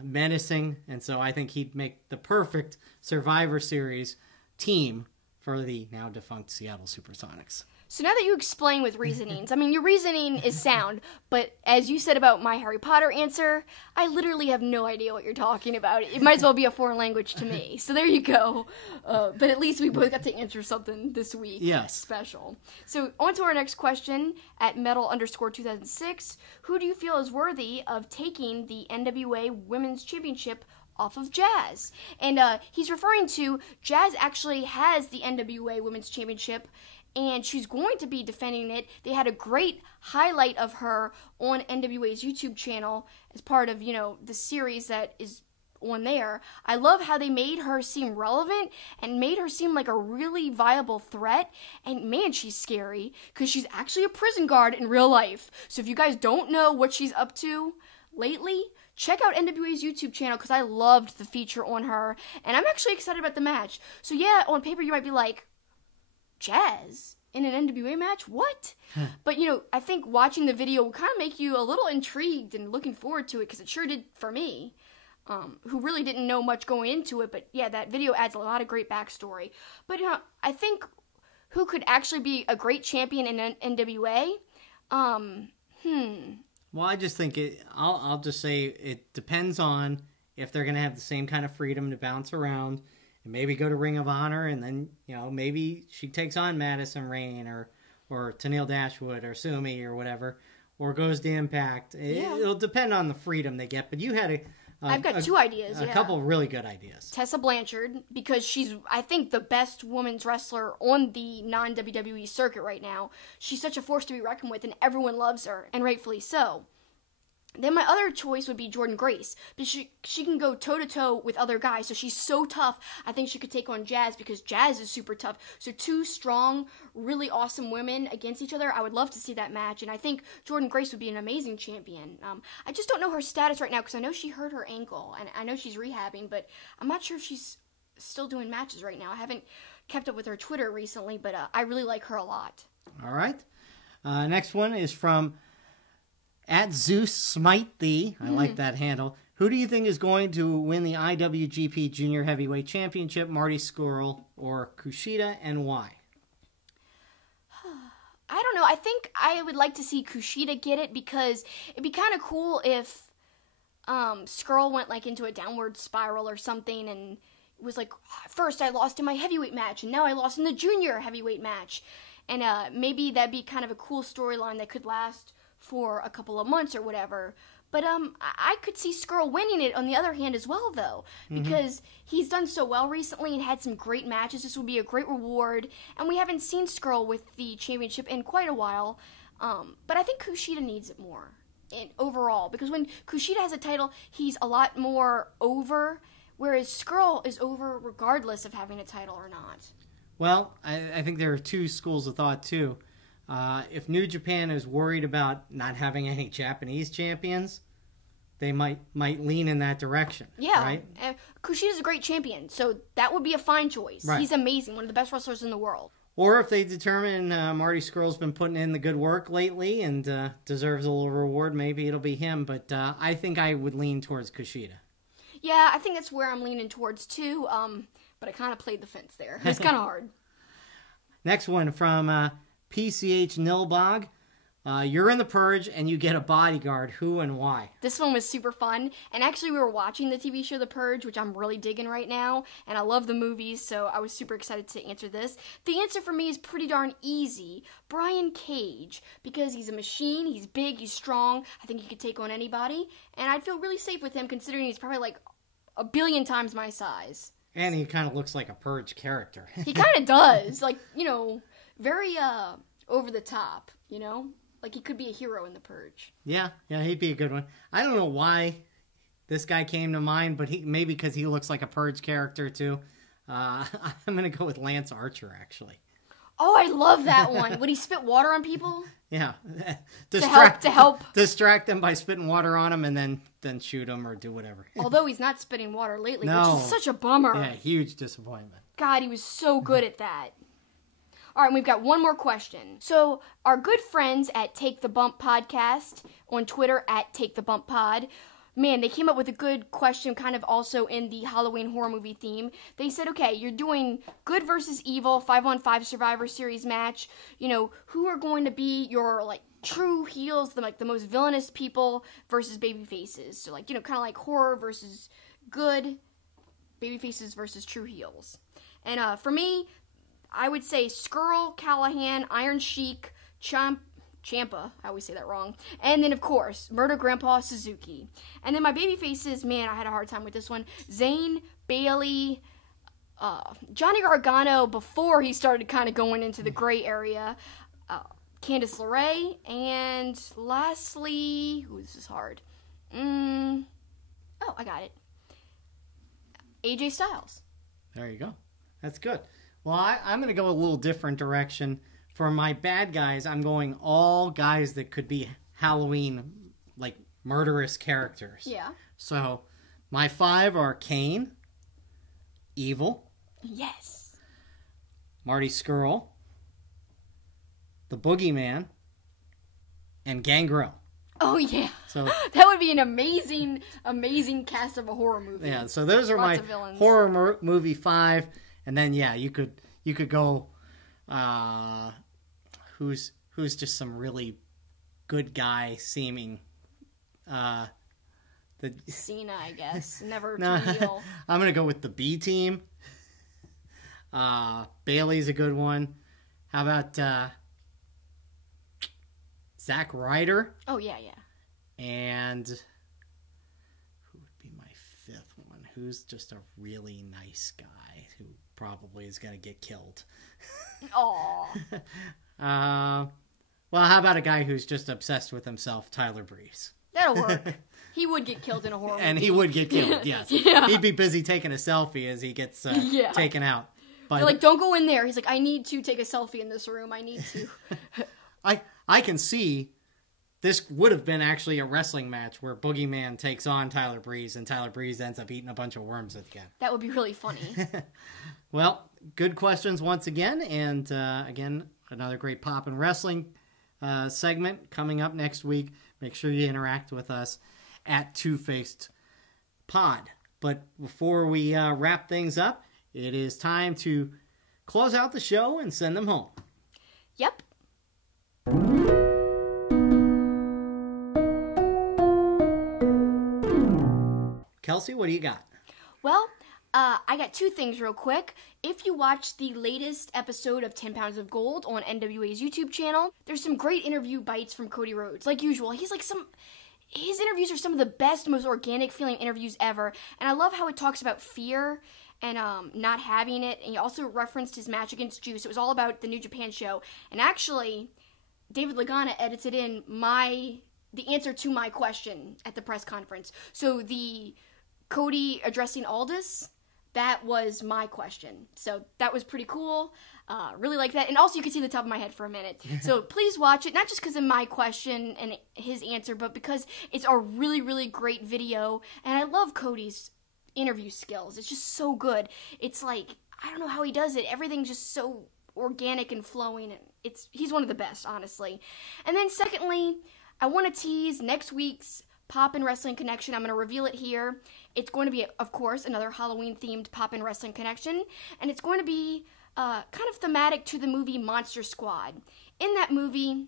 menacing, and so I think he'd make the perfect Survivor Series team for the now defunct Seattle Supersonics. So now that you explain with reasonings, I mean, your reasoning is sound, but as you said about my Harry Potter answer, I literally have no idea what you're talking about. It might as well be a foreign language to me. So there you go. But at least we both got to answer something this week. Yes. Special. So on to our next question at Metal_2006. Who do you feel is worthy of taking the NWA Women's Championship off of Jazz? And he's referring to Jazz actually has the NWA Women's Championship, and she's going to be defending it. They had a great highlight of her on NWA's YouTube channel as part of, the series that is on there. I love how they made her seem relevant and made her seem like a really viable threat. And man, she's scary because she's actually a prison guard in real life. So if you guys don't know what she's up to lately, check out NWA's YouTube channel because I loved the feature on her. And I'm actually excited about the match. So yeah, on paper you might be like, Jazz in an NWA match? What? But, I think watching the video will kind of make you a little intrigued and looking forward to it because it sure did for me. Who really didn't know much going into it, but yeah, that video adds a lot of great backstory. But I think who could actually be a great champion in NWA? Well, I just think I'll just say it depends on if they're going to have the same kind of freedom to bounce around and maybe go to Ring of Honor, and then maybe she takes on Madison Rayne or Tennille Dashwood or Sumi or whatever, or goes to Impact. It'll depend on the freedom they get. But you had I've got two ideas. A couple of really good ideas. Tessa Blanchard, because she's, I think, the best women's wrestler on the non-WWE circuit right now. She's such a force to be reckoned with, and everyone loves her, and rightfully so. Then my other choice would be Jordynne Grace, but she can go toe-to-toe with other guys, so she's so tough. I think she could take on Jazz because Jazz is super tough. So two strong, really awesome women against each other. I would love to see that match, and I think Jordynne Grace would be an amazing champion. I just don't know her status right now because I know she hurt her ankle, and I know she's rehabbing, but I'm not sure if she's still doing matches right now. I haven't kept up with her Twitter recently, but I really like her a lot. All right. Next one is from at Zeus Smite Thee. I like that handle. Who do you think is going to win the IWGP Junior Heavyweight Championship, Marty Scurll or Kushida, and why? I don't know. I think I would like to see Kushida get it because it'd be kind of cool if Scurll went like into a downward spiral or something and was like, first I lost in my heavyweight match and now I lost in the junior heavyweight match. And maybe that'd be kind of a cool storyline that could last for a couple of months or whatever. But I could see Scurll winning it on the other hand as well, though, because he's done so well recently and had some great matches. This would be a great reward, and we haven't seen Scurll with the championship in quite a while. But I think Kushida needs it more overall, because when Kushida has a title, he's a lot more over, whereas Scurll is over regardless of having a title or not. Well, I think there are two schools of thought, too. If New Japan is worried about not having any Japanese champions, they might lean in that direction. Yeah, right? Kushida's a great champion, so that would be a fine choice. Right. He's amazing, one of the best wrestlers in the world. Or if they determine Marty Scurll's been putting in the good work lately and deserves a little reward, maybe it'll be him. But I think I would lean towards Kushida. Yeah, I think that's where I'm leaning towards too. But I kind of played the fence there. It's kind of hard. Next one from PCH Nilbog. You're in the Purge and you get a bodyguard. Who and why? This one was super fun. And actually we were watching the TV show The Purge, which I'm really digging right now. And I love the movies, so I was super excited to answer this. The answer for me is pretty darn easy. Brian Cage. Because he's a machine, he's big, he's strong. I think he could take on anybody. And I'd feel really safe with him considering he's probably like a billion times my size. And he kind of looks like a Purge character. He kind of does. Like, very over the top, Like he could be a hero in The Purge. Yeah, he'd be a good one. I don't know why this guy came to mind, but maybe because he looks like a Purge character too. I'm going to go with Lance Archer, actually. Oh, I love that one. Would he spit water on people? Yeah. To help. Distract them by spitting water on them and then shoot them or do whatever. Although he's not spitting water lately, no. Which is such a bummer. Yeah, huge disappointment. God, he was so good at that. All right, we've got one more question. So, our good friends at Take the Bump Podcast, on Twitter at Take the Bump Pod, man, they came up with a good question kind of also in the Halloween horror movie theme. They said, okay, you're doing good versus evil, 5-on-5 Survivor Series match. Who are going to be your, true heels, the most villainous people versus baby faces? So, kind of like horror versus good, baby faces versus true heels. And for me, I would say Scurll, Callahan, Iron Sheik, Ciampa, I always say that wrong, and then, of course, Murder Grandpa Suzuki. And then my baby faces, man, I had a hard time with this one. Zayn, Bailey, Johnny Gargano before he started kind of going into the gray area, Candice LeRae, and lastly, this is hard. I got it. AJ Styles. There you go. That's good. Well, I'm going to go a little different direction. For my bad guys, I'm going all guys that could be Halloween, like, murderous characters. Yeah. So, my 5 are Kane, Evil, Yes. Marty Scurll, the Boogeyman, and Gangrel. Oh, yeah. So that would be an amazing, amazing cast of a horror movie. yeah, so those are Lots my of villains. horror movie 5, and then yeah, you could go who's just some really good guy seeming Cena, I guess. Never No, too heel. I'm gonna go with the B team. Bailey's a good one. How about Zack Ryder? Oh, yeah, yeah. And who would be my 5th one? Who's just a really nice guy who probably is going to get killed? Aw. Well, how about a guy who's just obsessed with himself, Tyler Breeze? That'll work. He would get killed in a horror movie. And he would get killed, yes. Yeah. He'd be busy taking a selfie as he gets Yeah. taken out. But They're like, don't go in there. He's like, I need to take a selfie in this room. I need to. I can see this would have been actually a wrestling match where Boogeyman takes on Tyler Breeze and Tyler Breeze ends up eating a bunch of worms at the end. That would be really funny. Well, good questions once again. And again, another great pop and wrestling segment coming up next week. Make sure you interact with us at Two Faced Pod. But before we wrap things up, it is time to close out the show and send them home. Yep. Kelsi, what do you got? Well, I got 2 things real quick. If you watch the latest episode of 10 Pounds of Gold on NWA's YouTube channel, there's some great interview bites from Cody Rhodes. Like usual, his interviews are some of the best, most organic feeling interviews ever. And I love how it talks about fear and not having it. And he also referenced his match against Juice. It was all about the New Japan show. And actually, David Lagana edited in the answer to my question at the press conference. So the Cody addressing Aldis, that was my question. So that was pretty cool. Really like that. And also you can see the top of my head for a minute. So please watch it, not just because of my question and his answer, but because it's a really, really great video. And I love Cody's interview skills. It's just so good. It's like, I don't know how he does it. Everything's just so organic and flowing. He's one of the best, honestly. And then secondly, I want to tease next week's Pop and Wrestling Connection. I'm going to reveal it here. It's going to be, of course, another Halloween-themed Pop and Wrestling Connection, and it's going to be kind of thematic to the movie Monster Squad. In that movie,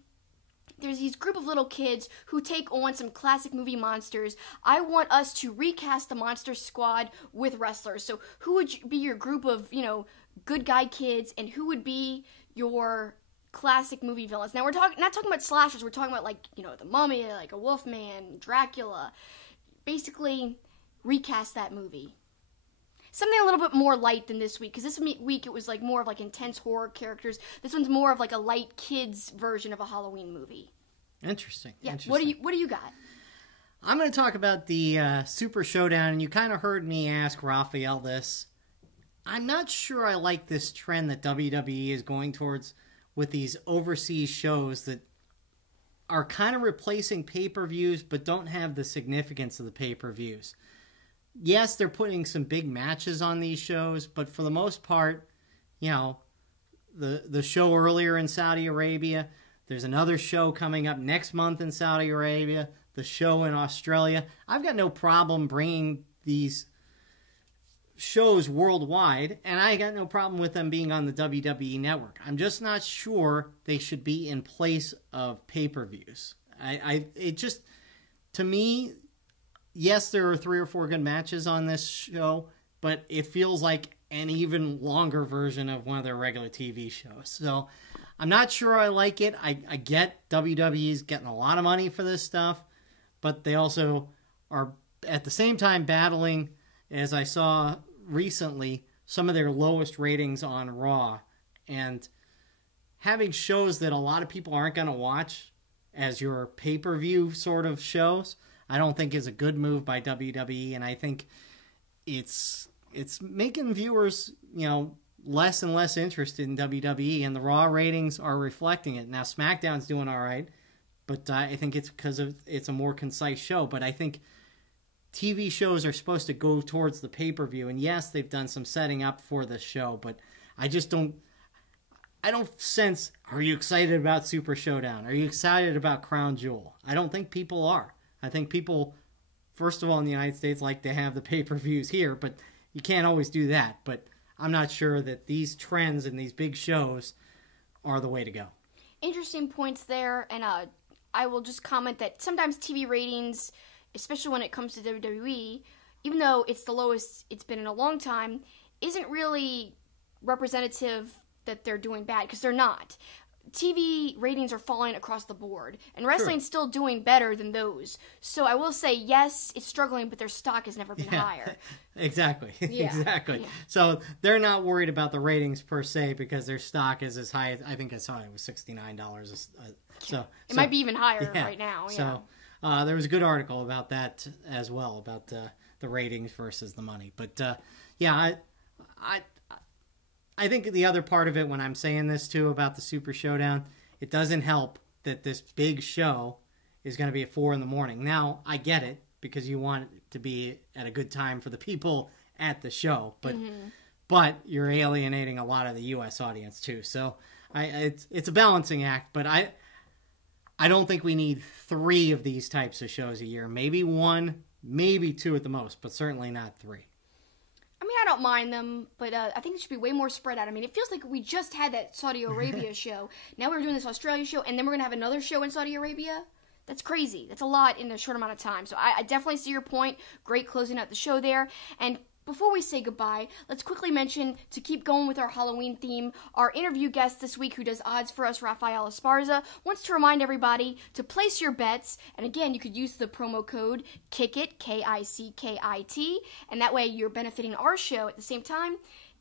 there's these group of little kids who take on some classic movie monsters. I want us to recast the Monster Squad with wrestlers. So who would be your group of, good guy kids, and who would be your classic movie villains? Now we're not talking about slashers. We're talking about the Mummy, like a Wolfman, Dracula. Basically, recast that movie. Something a little bit more light than this week, because this week it was more of intense horror characters. This one's more of a light kids version of a Halloween movie. Interesting. Yeah. Interesting. What do you got? I'm going to talk about the Super Showdown, and you kind of heard me ask Raphael this. I'm not sure I like this trend that WWE is going towards with these overseas shows that are kind of replacing pay-per-views but don't have the significance of the pay-per-views. Yes, they're putting some big matches on these shows, but for the most part, the show earlier in Saudi Arabia, there's another show coming up next month in Saudi Arabia, the show in Australia. I've got no problem bringing these shows worldwide, and I got no problem with them being on the WWE network. I'm just not sure they should be in place of pay-per-views. It just, to me, yes, there are 3 or 4 good matches on this show, but it feels like an even longer version of one of their regular TV shows. So I'm not sure I like it. I get WWE's getting a lot of money for this stuff, but they also are at the same time battling, as I saw recently, some of their lowest ratings on Raw, and having shows that a lot of people aren't going to watch as your pay-per-view sort of shows, I don't think is a good move by WWE, and I think it's it's making viewers, less and less interested in WWE, and the Raw ratings are reflecting it. Now, SmackDown's doing all right, but I think it's because it's a more concise show. But I think TV shows are supposed to go towards the pay-per-view, and yes, they've done some setting up for this show, but I don't sense, are you excited about Super Showdown? Are you excited about Crown Jewel? I don't think people are. I think people, first of all, in the United States like to have the pay-per-views here, but you can't always do that. But I'm not sure that these trends and these big shows are the way to go. Interesting points there, and I will just comment that sometimes TV ratings, especially when it comes to WWE, even though it's the lowest it's been in a long time, isn't really representative that they're doing bad, because they're not. TV ratings are falling across the board, and wrestling's still doing better than those. So I will say, yes, it's struggling, but their stock has never been higher. Exactly. Exactly. Yeah. So they're not worried about the ratings per se, because their stock is as high as, I think I saw it was $69. So it might be even higher right now. So there was a good article about that as well, about the ratings versus the money. But I think the other part of it, when I'm saying this too about the Super Showdown, it doesn't help that this big show is going to be at 4 a.m. Now, I get it, because you want it to be at a good time for the people at the show, but you're alienating a lot of the U.S. audience too. So it's a balancing act, but I don't think we need 3 of these types of shows a year. Maybe 1, maybe 2 at the most, but certainly not 3. I mean, I don't mind them, but I think it should be way more spread out. I mean, it feels like we just had that Saudi Arabia show. Now we're doing this Australia show, and then we're going to have another show in Saudi Arabia. That's crazy. That's a lot in a short amount of time. So I definitely see your point. Great closing out the show there. And before we say goodbye, let's quickly mention, to keep going with our Halloween theme, our interview guest this week who does odds for us, Raphael Esparza, wants to remind everybody to place your bets. And again, you could use the promo code KICKIT, K-I-C-K-I-T, and that way you're benefiting our show at the same time.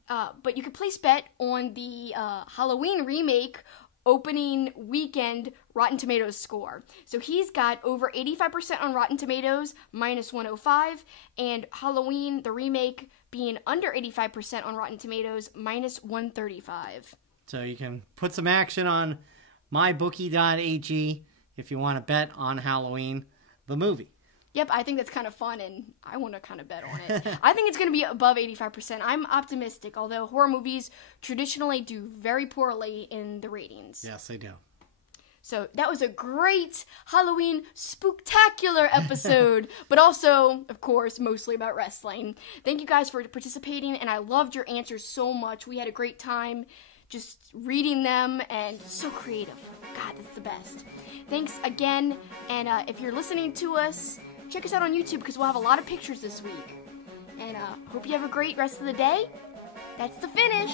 But you could place bet on the Halloween remake opening weekend Rotten Tomatoes score. So he's got over 85% on Rotten Tomatoes, minus 105, and Halloween, the remake, being under 85% on Rotten Tomatoes, minus 135. So you can put some action on mybookie.ag if you want to bet on Halloween, the movie. Yep, I think that's kind of fun, and I want to kind of bet on it. I think it's going to be above 85%. I'm optimistic, although horror movies traditionally do very poorly in the ratings. Yes, they do. So that was a great Halloween spooktacular episode, but also, of course, mostly about wrestling. Thank you guys for participating, and I loved your answers so much. We had a great time just reading them, and so creative. God, that's the best. Thanks again, and if you're listening to us, check us out on YouTube, because we'll have a lot of pictures this week. And hope you have a great rest of the day. That's the finish.